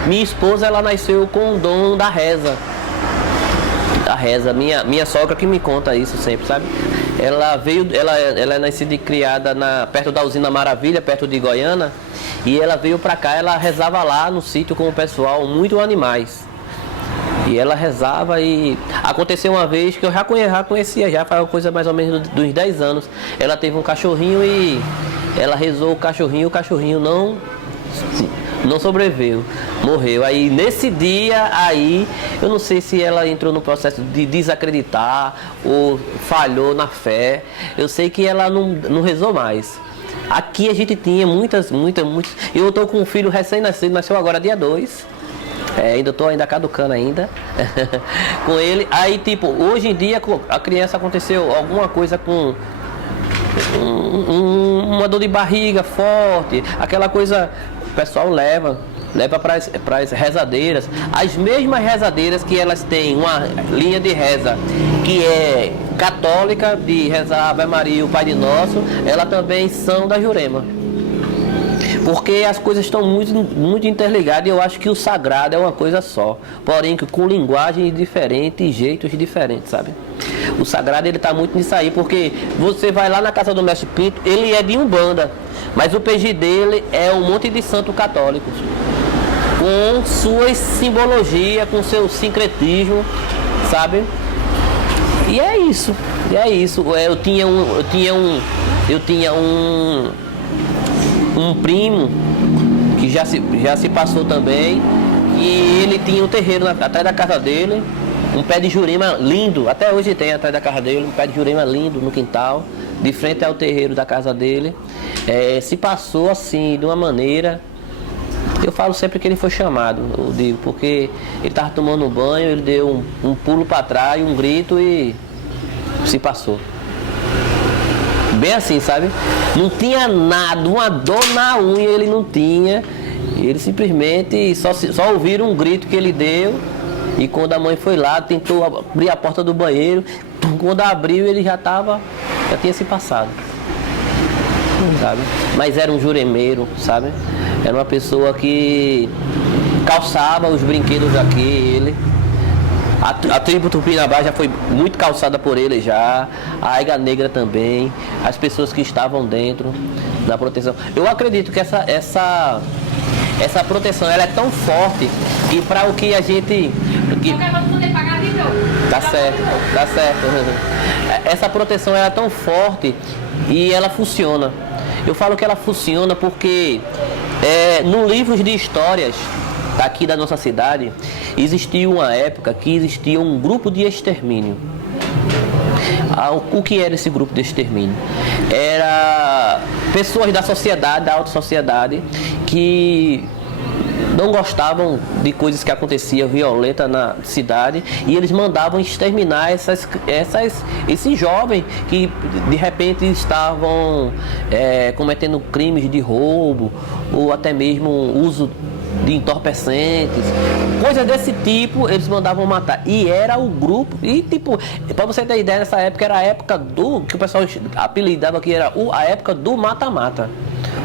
Minha esposa, ela nasceu com o dom da reza. Da reza, minha sogra que me conta isso sempre, sabe? Ela é nascida e criada perto da usina Maravilha, perto de Goiânia, e ela veio pra cá, ela rezava lá no sítio com o pessoal, muito animais. E ela rezava e aconteceu uma vez que eu já conhecia, já faz uma coisa mais ou menos dos 10 anos. Ela teve um cachorrinho e ela rezou o cachorrinho não sobreviveu, morreu. Aí nesse dia eu não sei se ela entrou no processo de desacreditar ou falhou na fé. Eu sei que ela não rezou mais. Aqui a gente tinha muitas. Eu estou com um filho recém-nascido, nasceu agora dia 2. Ainda estou caducando ainda com ele. Aí tipo, hoje em dia a criança aconteceu alguma coisa com uma dor de barriga forte, aquela coisa. O pessoal leva para as rezadeiras, as mesmas rezadeiras que elas têm uma linha de reza que é católica, de rezar Ave Maria e o Pai de Nosso, elas também são da Jurema. Porque as coisas estão muito interligadas e eu acho que o sagrado é uma coisa só, porém com linguagens diferentes e jeitos diferentes, sabe? O sagrado ele está muito nisso aí, porque você vai lá na casa do Mestre Pinto, ele é de Umbanda, mas o PG dele é um monte de santo católicos, com suas simbologias, com seu sincretismo, sabe? E é isso. Eu tinha um primo que já se passou também, e ele tinha um terreiro atrás da casa dele, um pé de jurema lindo, até hoje tem atrás da casa dele, um pé de jurema lindo no quintal, de frente ao terreiro da casa dele. Se passou assim, de uma maneira, eu falo sempre que ele foi chamado, eu digo, porque ele estava tomando um banho, ele deu um pulo para trás, um grito e se passou. Bem assim, sabe? Não tinha nada, uma dor na unha ele não tinha. Ele simplesmente só ouviram um grito que ele deu. E quando a mãe foi lá, tentou abrir a porta do banheiro. Quando abriu, ele já tinha se passado. Sabe? Mas era um juremeiro, sabe? Era uma pessoa que calçava os brinquedos aqui, ele. A tribo Tupinambá já foi muito calçada por ele já, a Aiga Negra também, as pessoas que estavam dentro da proteção. Eu acredito que essa proteção ela é tão forte que para o que a gente... Tá certo. Essa proteção ela é tão forte e ela funciona. Eu falo que ela funciona porque no livro de histórias aqui da nossa cidade, existia uma época que existia um grupo de extermínio. O que era esse grupo de extermínio? Era pessoas da sociedade, da alta sociedade, que não gostavam de coisas que aconteciam violentas na cidade, e eles mandavam exterminar esses jovens que de repente estavam cometendo crimes de roubo ou até mesmo uso de entorpecentes, coisas desse tipo, eles mandavam matar. E era o grupo, e tipo, pra você ter ideia, nessa época era a época que o pessoal apelidava que era a época do mata-mata.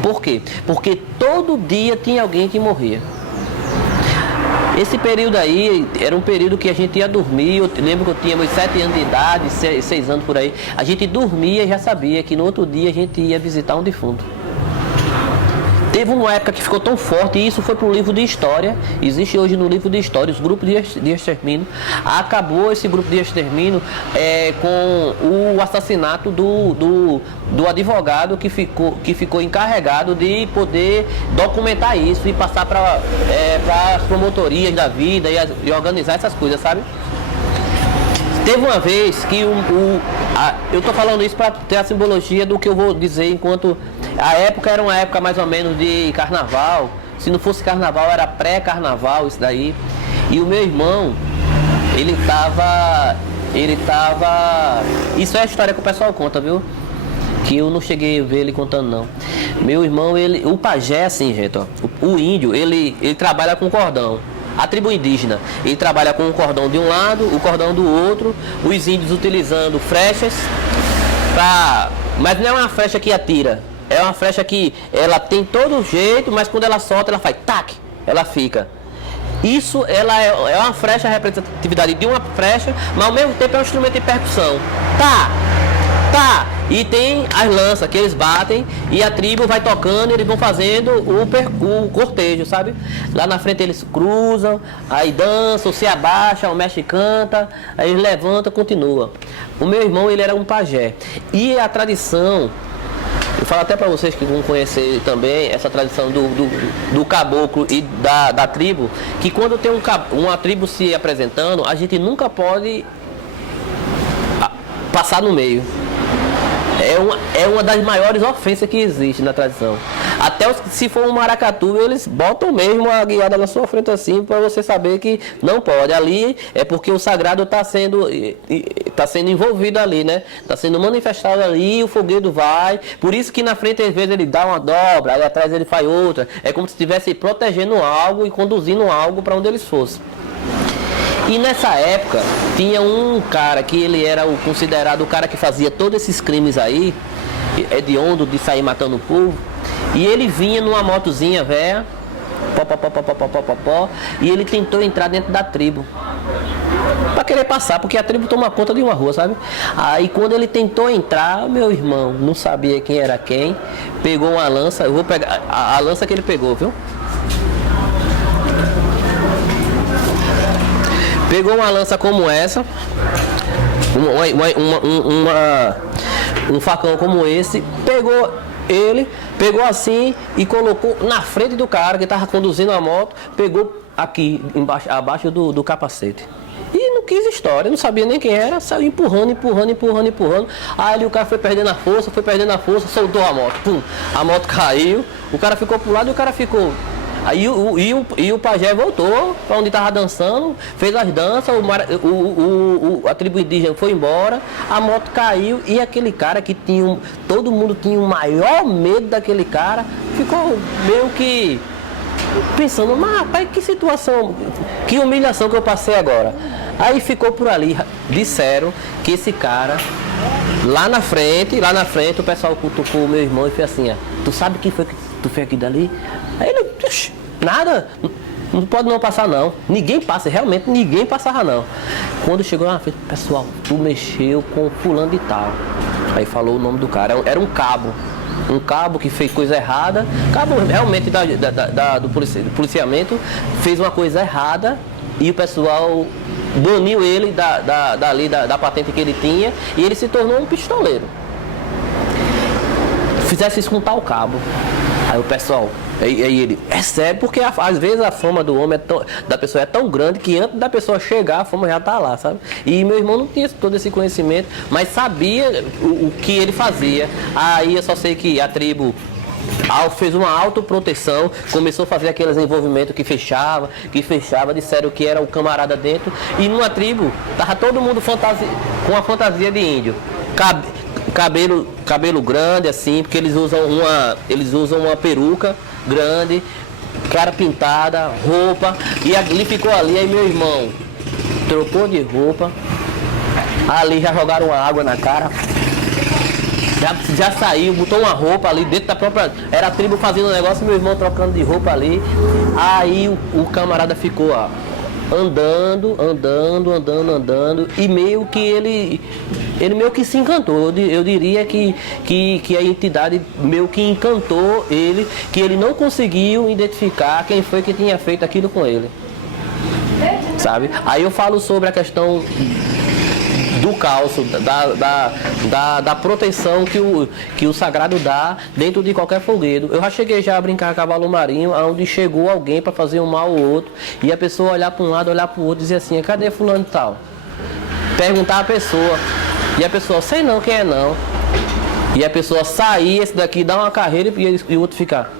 Por quê? Porque todo dia tinha alguém que morria. Esse período aí era um período que a gente ia dormir. Eu lembro que eu tinha meus 7 anos de idade, 6 anos por aí. A gente dormia e já sabia que no outro dia a gente ia visitar um defunto. Teve uma época que ficou tão forte, e isso foi para o livro de história. Existe hoje no livro de história os grupos de extermínio. Acabou esse grupo de extermínio com o assassinato do advogado que ficou encarregado de poder documentar isso e passar para as promotorias da vida e organizar essas coisas, sabe? Teve uma vez que eu tô falando isso para ter a simbologia do que eu vou dizer, enquanto a época era uma época mais ou menos de carnaval. Se não fosse carnaval, era pré-carnaval isso daí. E o meu irmão, ele tava... Isso é a história que o pessoal conta, viu? Que eu não cheguei a ver ele contando, não. Meu irmão, o pajé, assim, gente, ó, o índio, ele trabalha com cordão. A tribo indígena, ele trabalha com o cordão de um lado, o cordão do outro, os índios utilizando flechas mas não é uma flecha que atira, é uma flecha que ela tem todo jeito, mas quando ela solta, ela faz tac, ela fica. Isso, ela é uma flecha, a representatividade de uma flecha, mas ao mesmo tempo é um instrumento de percussão. Tá! E tem as lanças que eles batem e a tribo vai tocando e eles vão fazendo o cortejo, sabe? Lá na frente eles cruzam, aí dançam, se abaixam, o mestre canta, aí eles levantam, continua. O meu irmão, ele era um pajé. E a tradição, eu falo até para vocês que vão conhecer também essa tradição do caboclo e da tribo, que quando tem uma tribo se apresentando, a gente nunca pode passar no meio. É uma das maiores ofensas que existe na tradição. Até se for um maracatu, eles botam mesmo a guiada na sua frente assim, para você saber que não pode. Ali é porque o sagrado está sendo envolvido ali, né? Está sendo manifestado ali, o fogueiro vai. Por isso que na frente, às vezes, ele dá uma dobra, aí atrás ele faz outra. É como se estivesse protegendo algo e conduzindo algo para onde eles fossem. E nessa época, tinha um cara que ele era considerado o cara que fazia todos esses crimes aí, hediondo de sair matando o povo, e ele vinha numa motozinha velha, e ele tentou entrar dentro da tribo, pra querer passar, porque a tribo toma conta de uma rua, sabe? Aí quando ele tentou entrar, meu irmão não sabia quem era quem, pegou uma lança, eu vou pegar a lança que ele pegou, viu? Pegou uma lança como essa, um facão como esse, pegou assim e colocou na frente do cara que estava conduzindo a moto, pegou aqui, abaixo do capacete. E não quis história, não sabia nem quem era, saiu empurrando. Aí o cara foi perdendo a força, soltou a moto. Pum, a moto caiu, o cara ficou pro lado e o cara ficou. Aí o pajé voltou para onde estava dançando, fez as danças, a tribo indígena foi embora, a moto caiu e aquele cara que todo mundo tinha o maior medo daquele cara, ficou meio que pensando, mas rapaz, que situação, que humilhação que eu passei agora. Aí ficou por ali, disseram que esse cara, lá na frente o pessoal cutucou o meu irmão e fez assim, ó, tu sabe quem foi que tu fez aqui dali? Aí ele, nada, não pode não passar não. Ninguém passa, realmente ninguém passava não. Quando chegou na frente, pessoal, tu mexeu com fulano de tal. Aí falou o nome do cara, era um cabo. Um cabo que fez coisa errada. Cabo realmente do policiamento fez uma coisa errada e o pessoal baniu ele da patente que ele tinha e ele se tornou um pistoleiro. Fizesse isso com tal cabo. Aí o pessoal, aí ele, é sério, porque às vezes a fama do homem, da pessoa é tão grande que antes da pessoa chegar, a fama já tá lá, sabe? E meu irmão não tinha todo esse conhecimento, mas sabia o que ele fazia. Aí eu só sei que a tribo fez uma autoproteção, começou a fazer aqueles envolvimentos que fechava, disseram que era o camarada dentro. E numa tribo, tava todo mundo com a fantasia de índio. Cabelo grande assim, porque eles usam uma peruca grande, cara pintada, roupa, e ali ficou ali, aí meu irmão trocou de roupa, ali já jogaram uma água na cara, já saiu, botou uma roupa ali dentro da própria, era a tribo fazendo um negócio, meu irmão trocando de roupa ali, aí o camarada ficou, ó, andando, e meio que ele meio que se encantou. Eu diria que a entidade meio que encantou ele, que ele não conseguiu identificar quem foi que tinha feito aquilo com ele, sabe? Aí eu falo sobre a questão do calço, da proteção que o sagrado dá dentro de qualquer fogueiro. Eu já cheguei a brincar a cavalo marinho, onde chegou alguém para fazer um mal ao outro, e a pessoa olhar para um lado, olhar para o outro e dizer assim, cadê fulano e tal? perguntar a pessoa. E a pessoa, sei não quem é não. E a pessoa sair, esse daqui dá uma carreira e o outro ficar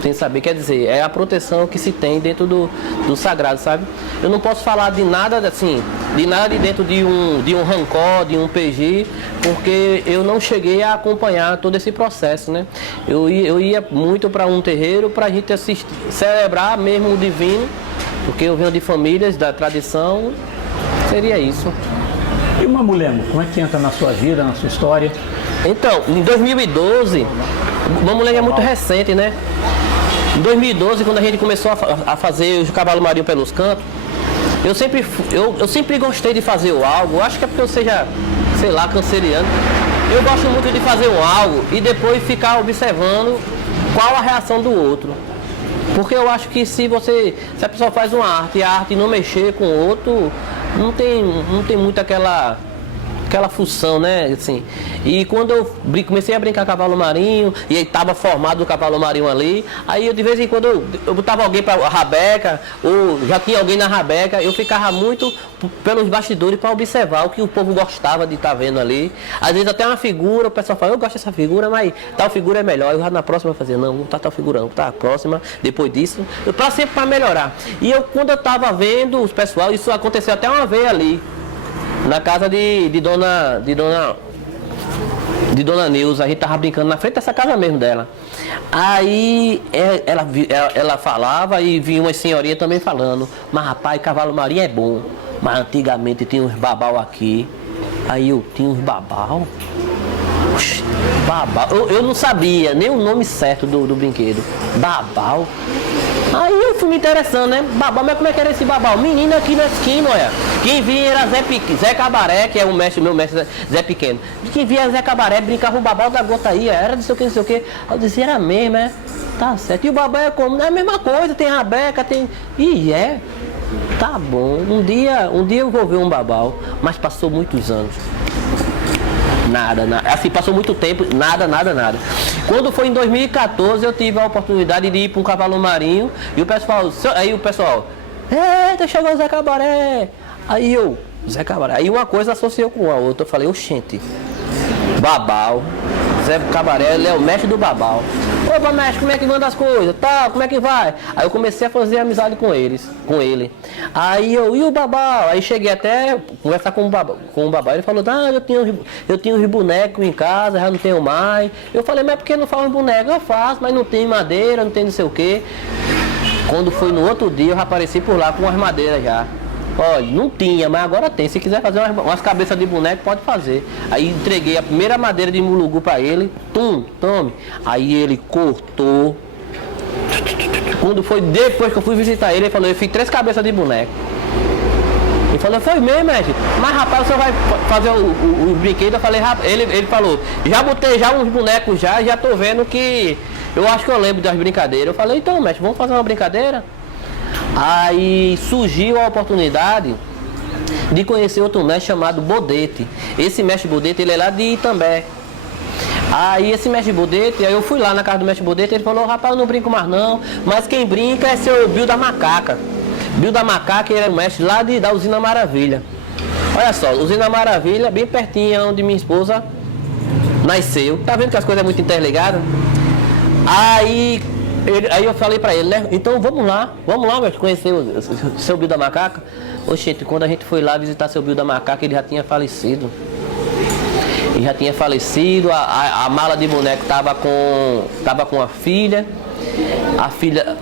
sem saber. Quer dizer, é a proteção que se tem dentro do sagrado, sabe? Eu não posso falar de nada assim, de nada de dentro de um rancor, de um PG, porque eu não cheguei a acompanhar todo esse processo, né? Eu ia muito para um terreiro para a gente assistir, celebrar mesmo o divino, porque eu venho de famílias da tradição, seria isso. E uma mulher, como é que entra na sua vida, na sua história? Então, em 2012, uma mulher é muito recente, né? Em 2012, quando a gente começou a fazer o cavalo marinho pelos cantos, eu sempre gostei de fazer o algo. Acho que é porque eu seja, sei lá, canceriano. Eu gosto muito de fazer um algo e depois ficar observando qual a reação do outro. Porque eu acho que se a pessoa faz uma arte e a arte não mexer com o outro, não tem muito aquela função, né, assim. E quando eu comecei a brincar cavalo marinho, e aí estava formado o cavalo marinho ali, aí eu de vez em quando eu botava alguém para rabeca, ou já tinha alguém na rabeca, eu ficava muito pelos bastidores para observar o que o povo gostava de estar vendo ali. Às vezes até uma figura, o pessoal fala, eu gosto dessa figura, mas tal figura é melhor. Eu já na próxima eu fazia, não tá tal figura não, tá a próxima, depois disso, sempre para melhorar. E quando eu estava vendo os pessoal, isso aconteceu até uma vez ali, na casa de dona Neuza, a gente tava brincando na frente dessa casa mesmo dela. Aí ela falava e vinha uma senhorinha também falando, mas rapaz, cavalo marinho é bom, mas antigamente tinha uns babau aqui. Aí eu tinha uns babau. Oxi, babau. Eu não sabia nem o nome certo do brinquedo. Babau. Aí eu fui me interessando, né? Babau, mas como é que era esse babau? Menino aqui na esquina, olha. Quem vinha era Zé Cabaré, que é meu mestre Zé Pequeno. Quem vinha era Zé Cabaré, brincava o babau da gota aí, era não sei o que. Eu dizia, era mesmo, é? Tá certo. E o babau é como? É a mesma coisa, tem rabeca, tem... Ih, é? Tá bom. Um dia eu vou ver um babau, mas passou muitos anos. Nada. Assim, passou muito tempo, nada. Quando foi em 2014, eu tive a oportunidade de ir para um cavalo marinho e o pessoal, eita, chegou o Zé Cabaré. Zé Cabaré. Aí uma coisa associou com a outra. Eu falei, oxente, babau, Zé Cabaré, ele é o mestre do babau. Opa, mestre, como é que manda as coisas? Tá, como é que vai? Aí eu comecei a fazer amizade com ele. Aí e o babau? Aí cheguei até conversar com o babau. Ele falou, eu tinha uns bonecos em casa, já não tenho mais. Eu falei, mas por que não faz um boneco? Eu faço, mas não tem madeira, não tem não sei o quê. Quando foi no outro dia, eu já apareci por lá com umas madeiras já. Olha, não tinha, mas agora tem. Se quiser fazer umas cabeças de boneco, pode fazer. Aí entreguei a primeira madeira de mulugu pra ele. Tome. Aí ele cortou. Quando foi depois que eu fui visitar ele falou, eu fiz 3 cabeças de boneco. Ele falou, foi mesmo, mestre. Mas rapaz, você vai fazer o brinquedo? Eu falei, ele falou, já botei já uns bonecos já tô vendo que... Eu acho que eu lembro das brincadeiras. Eu falei, então, mestre, vamos fazer uma brincadeira? Aí surgiu a oportunidade de conhecer outro mestre chamado Bodete. Esse mestre Bodete, ele é lá de Itambé. Aí esse mestre Bodete, aí eu fui lá na casa do mestre Bodete, ele falou, rapaz, eu não brinco mais não, mas quem brinca é seu Bill da Macaca. Bill da Macaca, ele é o mestre lá da Usina Maravilha. Olha só, Usina Maravilha, bem pertinho onde minha esposa nasceu. Tá vendo que as coisas são muito interligadas? Aí eu falei pra ele, né? Então vamos lá, mestre, conhecer o seu Bill da Macaca. Oxente, quando a gente foi lá visitar seu Bill da Macaca, ele já tinha falecido. A mala de boneco tava com a filha. A filha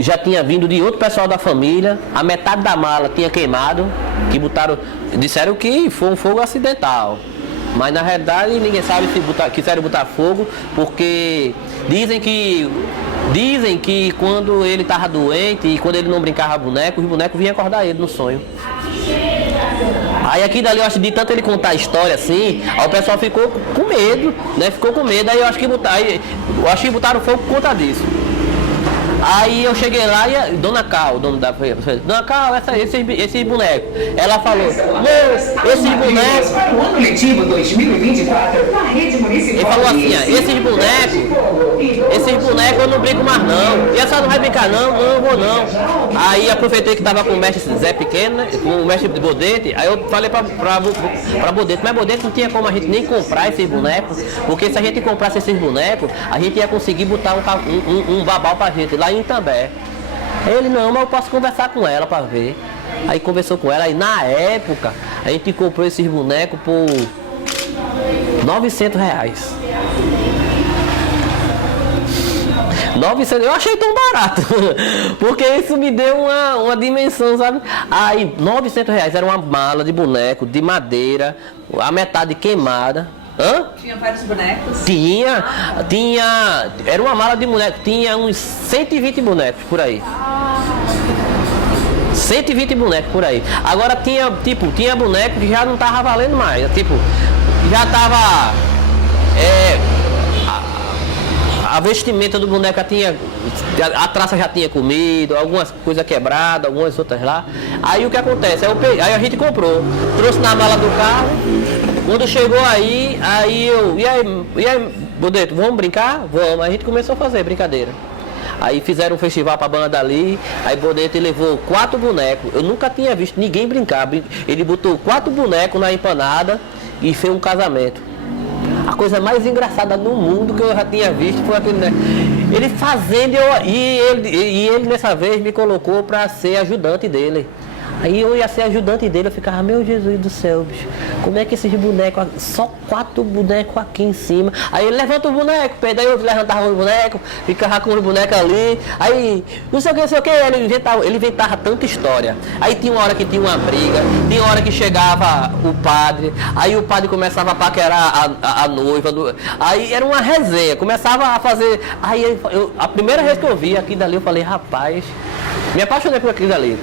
já tinha vindo de outro pessoal da família. A metade da mala tinha queimado. Disseram que foi um fogo acidental. Mas na realidade ninguém sabe se quiseram botar fogo, porque dizem que quando ele estava doente e quando ele não brincava boneco, os bonecos vinham acordar ele no sonho. Aí aqui dali, eu acho, de tanto ele contar a história assim, aí o pessoal ficou com medo, né? Aí eu acho que botaram fogo por conta disso. Aí eu cheguei lá e a Dona Cal, o dono da feira, Dona Cal, esse boneco. Ela falou, não, esse boneco. O ano letivo 2024 na rede municipal. Ele falou assim, esses bonecos eu não brinco mais não. E a senhora não vai brincar não? Não, eu vou não. Aí aproveitei que tava com o mestre Zé Pequeno, né, com o mestre de Bodete, aí eu falei pra Bodete, mas Bodete não tinha como a gente nem comprar esses bonecos, porque se a gente comprasse esses bonecos, a gente ia conseguir botar um babau pra gente lá em Itambé. Ele, não, mas eu posso conversar com ela pra ver. Aí conversou com ela, aí na época a gente comprou esses bonecos por R$900. 900, eu achei tão barato, porque isso me deu uma dimensão, sabe? Aí, R$900, era uma mala de boneco, de madeira, a metade queimada. Hã? Tinha vários bonecos? Tinha, era uma mala de boneco, tinha uns 120 bonecos por aí. 120 bonecos por aí. Agora tinha boneco que já não tava valendo mais, tipo, já tava... A vestimenta do boneco tinha, a traça já tinha comido, algumas coisas quebradas, algumas outras lá. Aí o que acontece? Aí a gente comprou, trouxe na mala do carro. Quando chegou aí eu, e aí, Bodeto, vamos brincar? Vamos. Aí a gente começou a fazer brincadeira. Aí fizeram um festival pra banda ali, aí Bodeto levou 4 bonecos. Eu nunca tinha visto ninguém brincar. Ele botou 4 bonecos na empanada e fez um casamento. A coisa mais engraçada no mundo que eu já tinha visto foi aquele, né? Ele fazendo, e ele dessa vez me colocou para ser ajudante dele. Aí eu ia ser ajudante dele, eu ficava, meu Jesus do céu, bicho, como é que esses bonecos, só 4 bonecos aqui em cima. Aí ele levanta o boneco, Pedro, aí eu levantava o boneco, ficava com o boneco ali, aí não sei o que, ele inventava tanta história. Aí tinha uma hora que tinha uma briga, tinha uma hora que chegava o padre, aí o padre começava a paquerar a noiva, aí era uma resenha, começava a fazer, aí a primeira vez que eu vi aqui dali, eu falei, rapaz, me apaixonei por aquilo dali.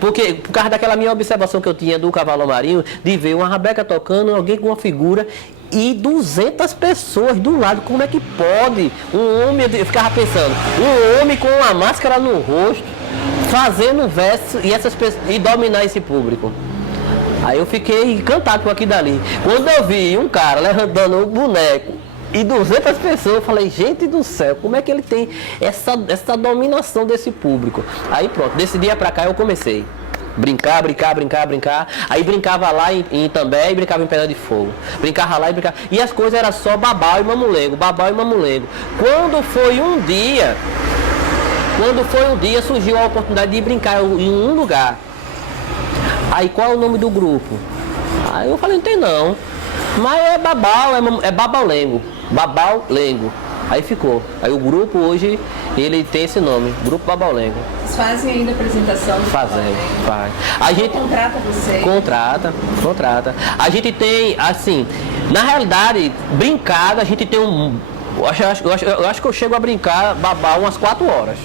Porque por causa daquela minha observação que eu tinha do cavalo marinho, de ver uma rabeca tocando, alguém com uma figura e 200 pessoas do lado, como é que pode um homem, eu ficava pensando, um homem com uma máscara no rosto, fazendo verso e dominar esse público. Aí eu fiquei encantado com aquilo dali. Quando eu vi um cara levantando um boneco e 200 pessoas, eu falei, gente do céu, como é que ele tem essa dominação desse público? Aí pronto, desse dia pra cá eu comecei. Brincar. Aí brincava lá em Itambé e brincava em Pedra de Fogo. Brincava lá e brincava. E as coisas eram só babau e mamulengo. Quando foi um dia, surgiu a oportunidade de brincar em um lugar. Aí qual é o nome do grupo? Aí eu falei, não tem não. Mas é babau, é babaulengo. Babaulengo. Aí ficou. Aí o grupo hoje, ele tem esse nome, Grupo Babaulengo. Vocês fazem ainda apresentação? Fazemos, faz. A gente contrata você? Contrata. A gente tem, assim, na realidade, brincada, a gente tem eu acho que eu chego a brincar, babau umas 4 horas.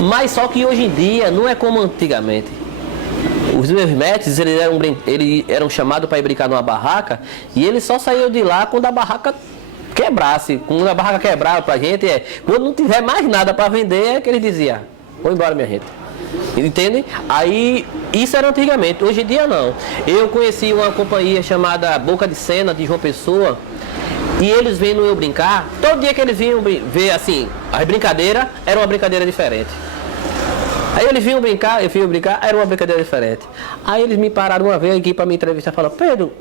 Mas só que hoje em dia, não é como antigamente. Os meus mestres, eles eram chamados para ir brincar numa barraca e eles só saíam de lá quando a barraca quebrasse. Quando a barraca quebrava pra gente, quando não tiver mais nada para vender, é que eles diziam, vou embora minha gente. Entendem? Aí, isso era antigamente, hoje em dia não. Eu conheci uma companhia chamada Boca de Sena, de João Pessoa, e eles vendo eu brincar, todo dia que eles vinham ver assim, as brincadeiras, era uma brincadeira diferente. Aí eles vinham brincar, era uma brincadeira diferente. Aí eles me pararam uma vez aqui para me entrevistar e falaram, Pedro,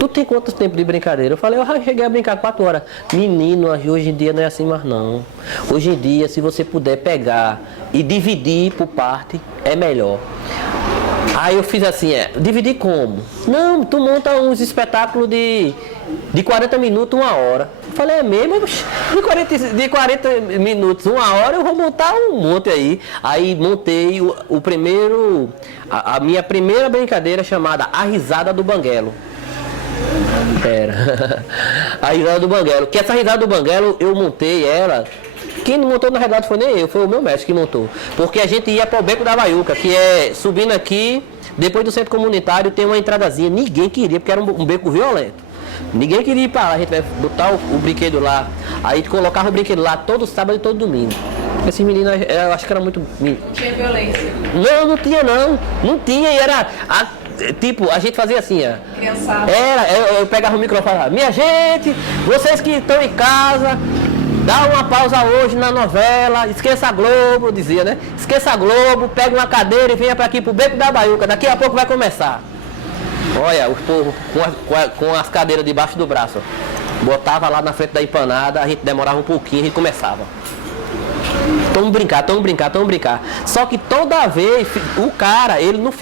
tu tem quanto tempo de brincadeira? Eu falei, eu já cheguei a brincar 4 horas. Menino, hoje em dia não é assim mais não. Hoje em dia, se você puder pegar e dividir por parte, é melhor. Aí eu fiz assim, dividir como? Não, tu monta uns espetáculos de 40 minutos, 1 hora. Eu falei, é mesmo? De 40 minutos, 1 hora, eu vou montar um monte aí. Aí montei a minha primeira brincadeira chamada A Risada do Banguelo. A Risada do Banguelo. Que essa Risada do Banguelo, eu montei ela. Quem não montou na verdade foi nem eu, foi o meu mestre que montou. Porque a gente ia para o Beco da Baiuca, que é subindo aqui, depois do centro comunitário tem uma entradazinha. Ninguém queria, porque era um beco violento. Ninguém queria ir pra lá, a gente vai botar o brinquedo lá. Aí a gente colocava o brinquedo lá todo sábado e todo domingo. Esses meninos, eu acho que era muito... Não tinha violência. Não tinha não. Não tinha e era... tipo, a gente fazia assim, ó. Criançada. Eu pegava o microfone e falava, minha gente, vocês que estão em casa, dá uma pausa hoje na novela, esqueça a Globo, dizia, né? Esqueça a Globo, pega uma cadeira e venha para aqui pro Beco da Baiuca, daqui a pouco vai começar. Olha, o povo com as cadeiras debaixo do braço, ó. Botava lá na frente da empanada, a gente demorava um pouquinho e começava. Vamos brincar. Só que toda vez, o cara, ele não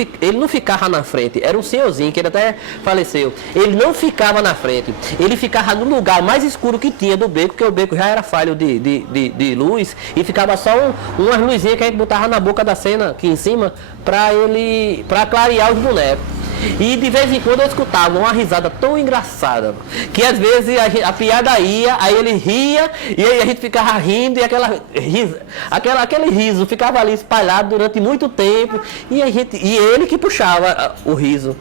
ficava na frente. Era um senhorzinho, que ele até faleceu. Ele não ficava na frente. Ele ficava no lugar mais escuro que tinha do beco, porque o beco já era falho de luz. E ficava só umas luzinhas que a gente botava na boca da cena, aqui em cima, pra clarear os bonecos. E de vez em quando eu escutava uma risada tão engraçada, que às vezes a piada ia, aí ele ria, e aí a gente ficava rindo, e aquele riso ficava ali espalhado durante muito tempo, e ele que puxava o riso.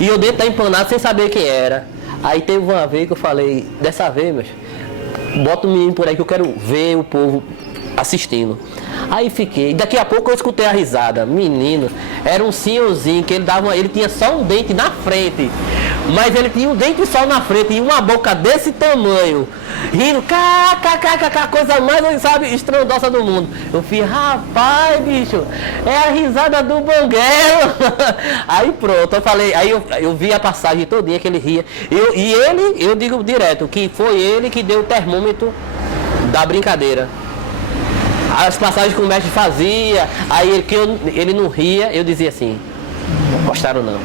E eu dentro da empanada sem saber quem era. Aí teve uma vez que eu falei, dessa vez, mas bota o menino por aí que eu quero ver o povo assistindo. Aí fiquei, daqui a pouco eu escutei a risada. Menino, era um senhorzinho que ele tinha só um dente na frente, mas ele tinha um dente só na frente e uma boca desse tamanho, rindo, coisa mais, sabe, estrondosa do mundo. Eu fiz, rapaz, bicho, é a risada do Banguelo. Aí pronto, eu falei, aí eu vi a passagem todinha que ele ria. Eu digo direto que foi ele que deu o termômetro da brincadeira. As passagens que o mestre fazia, aí ele não ria, eu dizia assim, não gostaram não.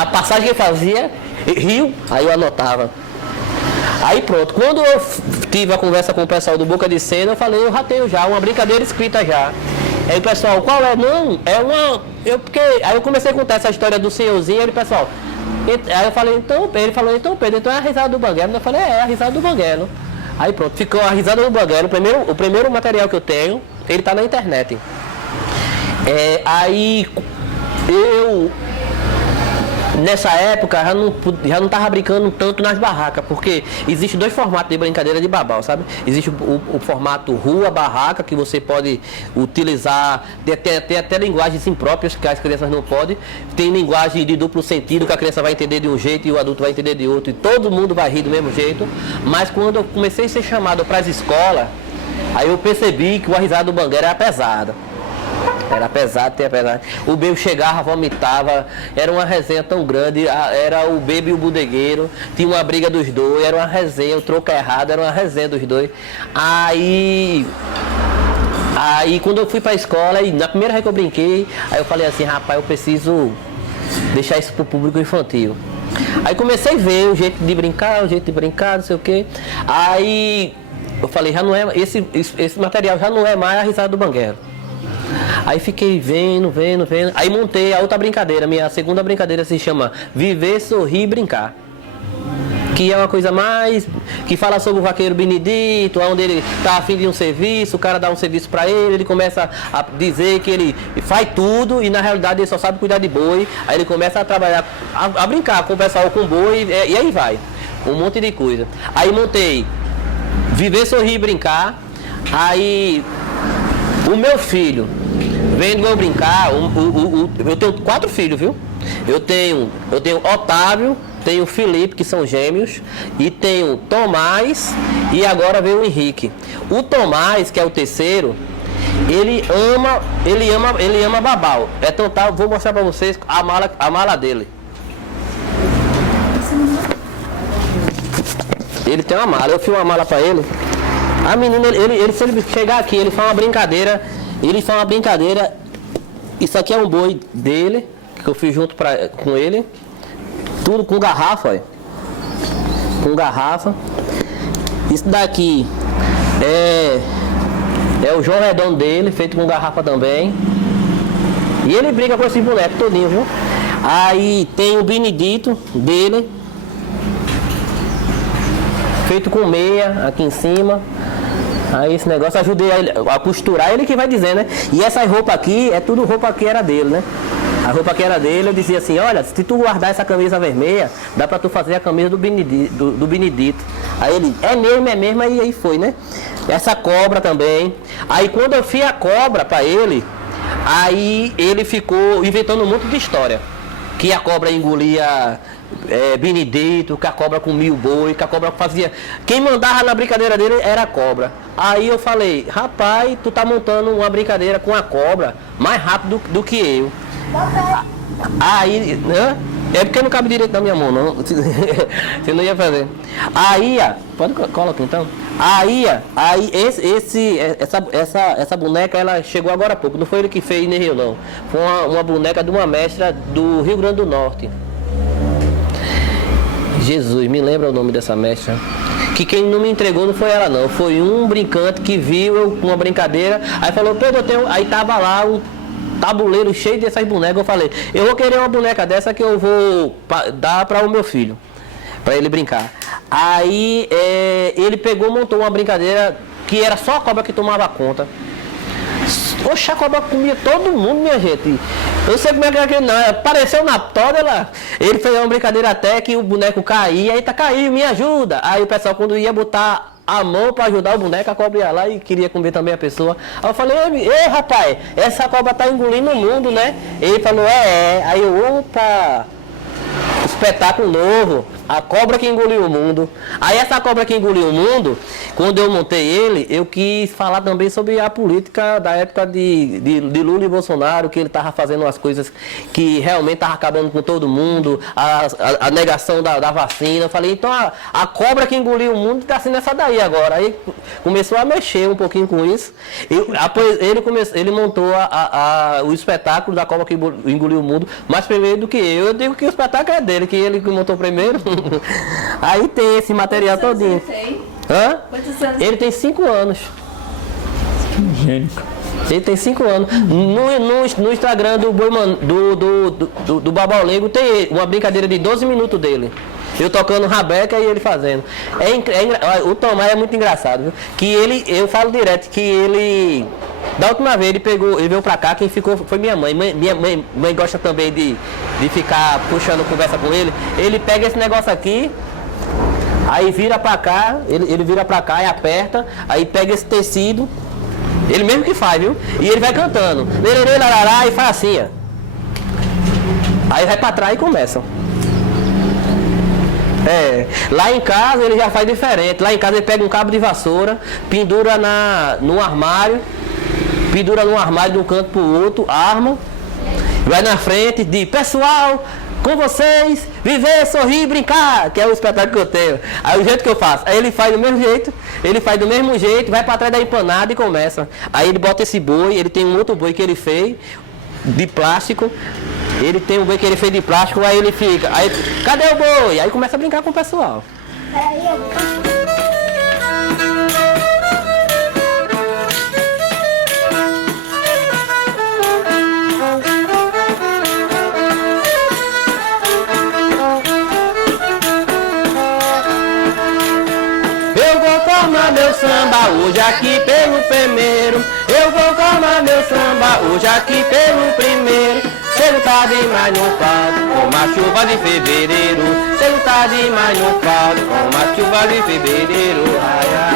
A passagem que ele fazia, riu, aí eu anotava. Aí pronto, quando eu tive a conversa com o pessoal do Boca de Cena, eu falei, eu já tenho já, uma brincadeira escrita já. Aí o pessoal, qual é? Não, é uma... Aí eu comecei a contar essa história do senhorzinho, aí o pessoal... Aí eu falei, então, ele falou, então Pedro, então é a risada do Banguelo. Eu falei, é a risada do Banguelo. Aí pronto, ficou a risada do Banguelo. O primeiro material que eu tenho, ele tá na internet. Aí eu, nessa época, já não tava brincando tanto nas barracas, porque existe dois formatos de brincadeira de babau, sabe? Existe o formato rua, barraca, que você pode utilizar, tem até linguagens impróprias que as crianças não podem. Tem linguagem de duplo sentido, que a criança vai entender de um jeito e o adulto vai entender de outro, e todo mundo vai rir do mesmo jeito. Mas quando eu comecei a ser chamado para as escolas, aí eu percebi que o risada do Banguelo era pesada. Era pesado. O Bebo chegava, vomitava, era uma resenha tão grande, era o Bebo e o bodegueiro, tinha uma briga dos dois, era uma resenha, o troco errado, era uma resenha dos dois. Aí quando eu fui pra escola, e na primeira vez que eu brinquei, aí eu falei assim, rapaz, eu preciso deixar isso pro público infantil. Aí comecei a ver o jeito de brincar, não sei o quê. Aí eu falei, já não é, esse material já não é mais a risada do Banguelo. Aí fiquei vendo. Aí montei a outra brincadeira. Minha segunda brincadeira se chama Viver, Sorrir e Brincar. Que é uma coisa mais... que fala sobre o vaqueiro Benedito, onde ele tá a fim de um serviço, o cara dá um serviço pra ele, ele começa a dizer que ele faz tudo e na realidade ele só sabe cuidar de boi. Aí ele começa a trabalhar, a brincar com o pessoal com boi e aí vai. Um monte de coisa. Aí montei Viver, Sorrir e Brincar. Aí o meu filho, vendo eu brincar, eu tenho 4 filhos, viu? Eu tenho Otávio, tenho Felipe, que são gêmeos, e tenho Tomás, e agora veio o Henrique. O Tomás, que é o terceiro, ele ama babau. Então tá, vou mostrar pra vocês a mala dele. Ele tem uma mala, eu fiz uma mala pra ele. A menina, se ele chegar aqui, ele faz uma brincadeira. Isso aqui é um boi dele, que eu fiz junto com ele. Tudo com garrafa, olha. Com garrafa. Isso daqui é o João Redondo dele, feito com garrafa também. E ele brinca com esse boneco todinho, viu? Aí tem o Benedito dele, feito com meia aqui em cima. Aí esse negócio, ajudei a costurar, ele que vai dizer, né? E essas roupas aqui, é tudo roupa que era dele, né? A roupa que era dele, eu dizia assim, olha, se tu guardar essa camisa vermelha, dá pra tu fazer a camisa do Benedito. Aí ele, é mesmo, aí foi, né? Essa cobra também. Aí quando eu fiz a cobra pra ele, aí ele ficou inventando um monte de história. Que a cobra engolia Benedito, que a cobra comia o boi, que a cobra fazia... Quem mandava na brincadeira dele era a cobra. Aí eu falei, rapaz, tu tá montando uma brincadeira com a cobra mais rápido do que eu. Aí, né? É porque não cabe direito na minha mão, não. Você não ia fazer. Aí, pode colocar então. Aí essa boneca, ela chegou agora há pouco. Não foi ele que fez, nem eu não. Foi uma boneca de uma mestra do Rio Grande do Norte. Jesus, me lembra o nome dessa mestra? Que quem não me entregou não foi ela não. Foi um brincante que viu eu com uma brincadeira. Aí falou, Pedro, eu tenho... Aí tava lá um tabuleiro cheio dessas bonecas. Eu falei, eu vou querer uma boneca dessa que eu vou dar para o meu filho, para ele brincar. Aí ele pegou, montou uma brincadeira que era só a cobra que tomava conta. Oxe, a cobra comia todo mundo, minha gente. Eu não sei como é que não. Apareceu na toda lá. Ele fez uma brincadeira até que o boneco caía. Eita, caiu, me ajuda. Aí o pessoal, quando ia botar a mão para ajudar o boneco, a cobra ia lá e queria comer também a pessoa. Aí eu falei, ei rapaz, essa cobra tá engolindo o mundo, né? Ele falou, Aí eu, opa, espetáculo novo. A cobra que engoliu o mundo. Aí essa cobra que engoliu o mundo, quando eu montei ele, eu quis falar também sobre a política da época de Lula e Bolsonaro, que ele estava fazendo umas coisas que realmente estavam acabando com todo mundo, a negação da vacina. Eu falei, então a cobra que engoliu o mundo está sendo essa daí agora. Aí começou a mexer um pouquinho com isso. Ele montou o espetáculo da cobra que engoliu o mundo, mais primeiro do que eu. Eu digo que o espetáculo é dele, que ele que montou primeiro. Aí tem esse material todinho. Quantos anos? Ele tem 5 anos. Que gênio. Ele tem 5 anos. No Instagram do Babalengo tem uma brincadeira de 12 minutos dele. Eu tocando rabeca e ele fazendo. O Tomás é muito engraçado, viu? Que eu falo direto que ele... Da última vez ele veio pra cá, quem ficou foi minha mãe. Minha mãe gosta também de ficar puxando conversa com ele. Ele pega esse negócio aqui, aí vira pra cá, ele vira pra cá e aperta, aí pega esse tecido, ele mesmo que faz, viu? E ele vai cantando. Lererê, larará, e faz assim, ó. Aí vai pra trás e começa. Lá em casa ele já faz diferente. Lá em casa ele pega um cabo de vassoura, pendura no armário, de um canto pro outro, arma, vai na frente, diz, pessoal, com vocês, viver, sorrir, brincar, que é o espetáculo que eu tenho. Aí o jeito que eu faço, aí ele faz do mesmo jeito, vai pra trás da empanada e começa. Aí ele bota esse boi, ele tem um outro boi que ele fez, de plástico, aí ele fica, aí, cadê o boi? Aí começa a brincar com o pessoal. Peraí, eu... Meu samba hoje aqui pelo primeiro. Eu vou formar meu samba hoje aqui pelo primeiro. Cedo tarde mais no palco, como a chuva de fevereiro. Cedo tarde mais no palco, como a chuva de fevereiro. Ai, ai.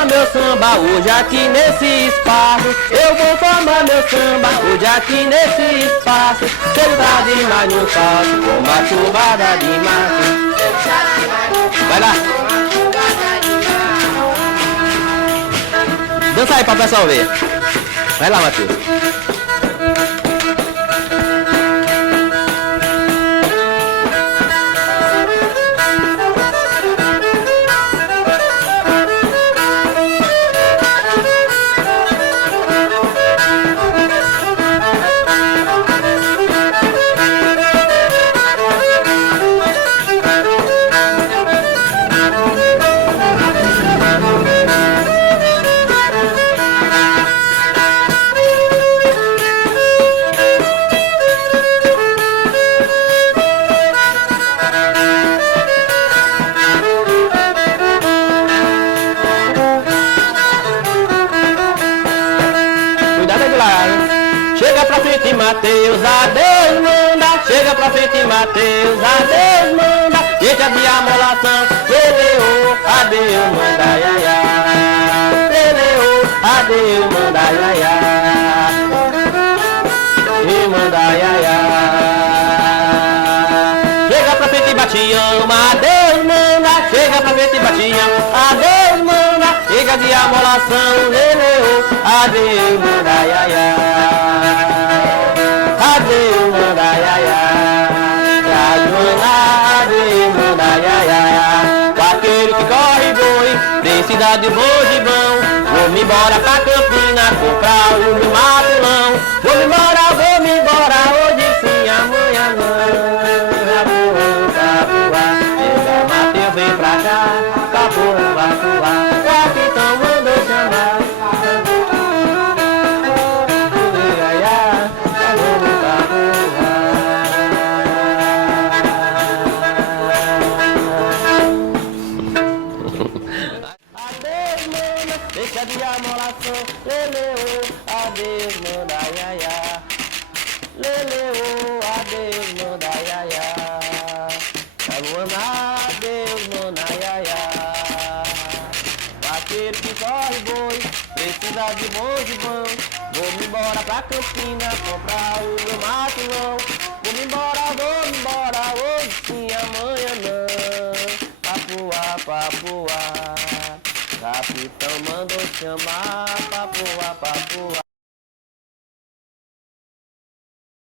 Meu samba hoje aqui nesse espaço. Eu vou formar meu samba hoje aqui nesse espaço. Cedo tarde mais no palco, como a chuvada de março. Vai lá. Dança aí pra pessoal ver. Vai lá, Matheus. Mateus, adeus, manda. Chega pra frente, Mateus, adeus, manda. Deixa de amolação, leleô, adeus, manda, ia, ia. Leleô, adeus, manda, ia, ia. E manda, ia, ia. Chega pra frente, Batião, adeus, manda. Chega pra frente, Batião, adeus, manda. Chega de amolação, leleô, adeus, manda, ia, ia. Adeus, manda, ia, ia. Adeus, manda, ia, ia. Vaqueiro que corre boi, precisa de bojibão. Vou-me embora pra Campina, comprar o meu matulão. Vou-me embora, hoje sim, amanhã não. Mateus vem pra cá, papo vai voar. O capitão mandou chamar. Adeus, manda, deixa de amolação, leleô, adeus, manda, ia, ia. Leleô, adeus, manda, ia, ia. Luana, adeus, manda, ia, ia. Vaqueiro que corre boi, precisa de bom. Vou-me embora pra Campina, comprar o meu matulão. Vou-me embora, hoje sim, amanhã não. Papoá, capitão mandou chamar, papoá.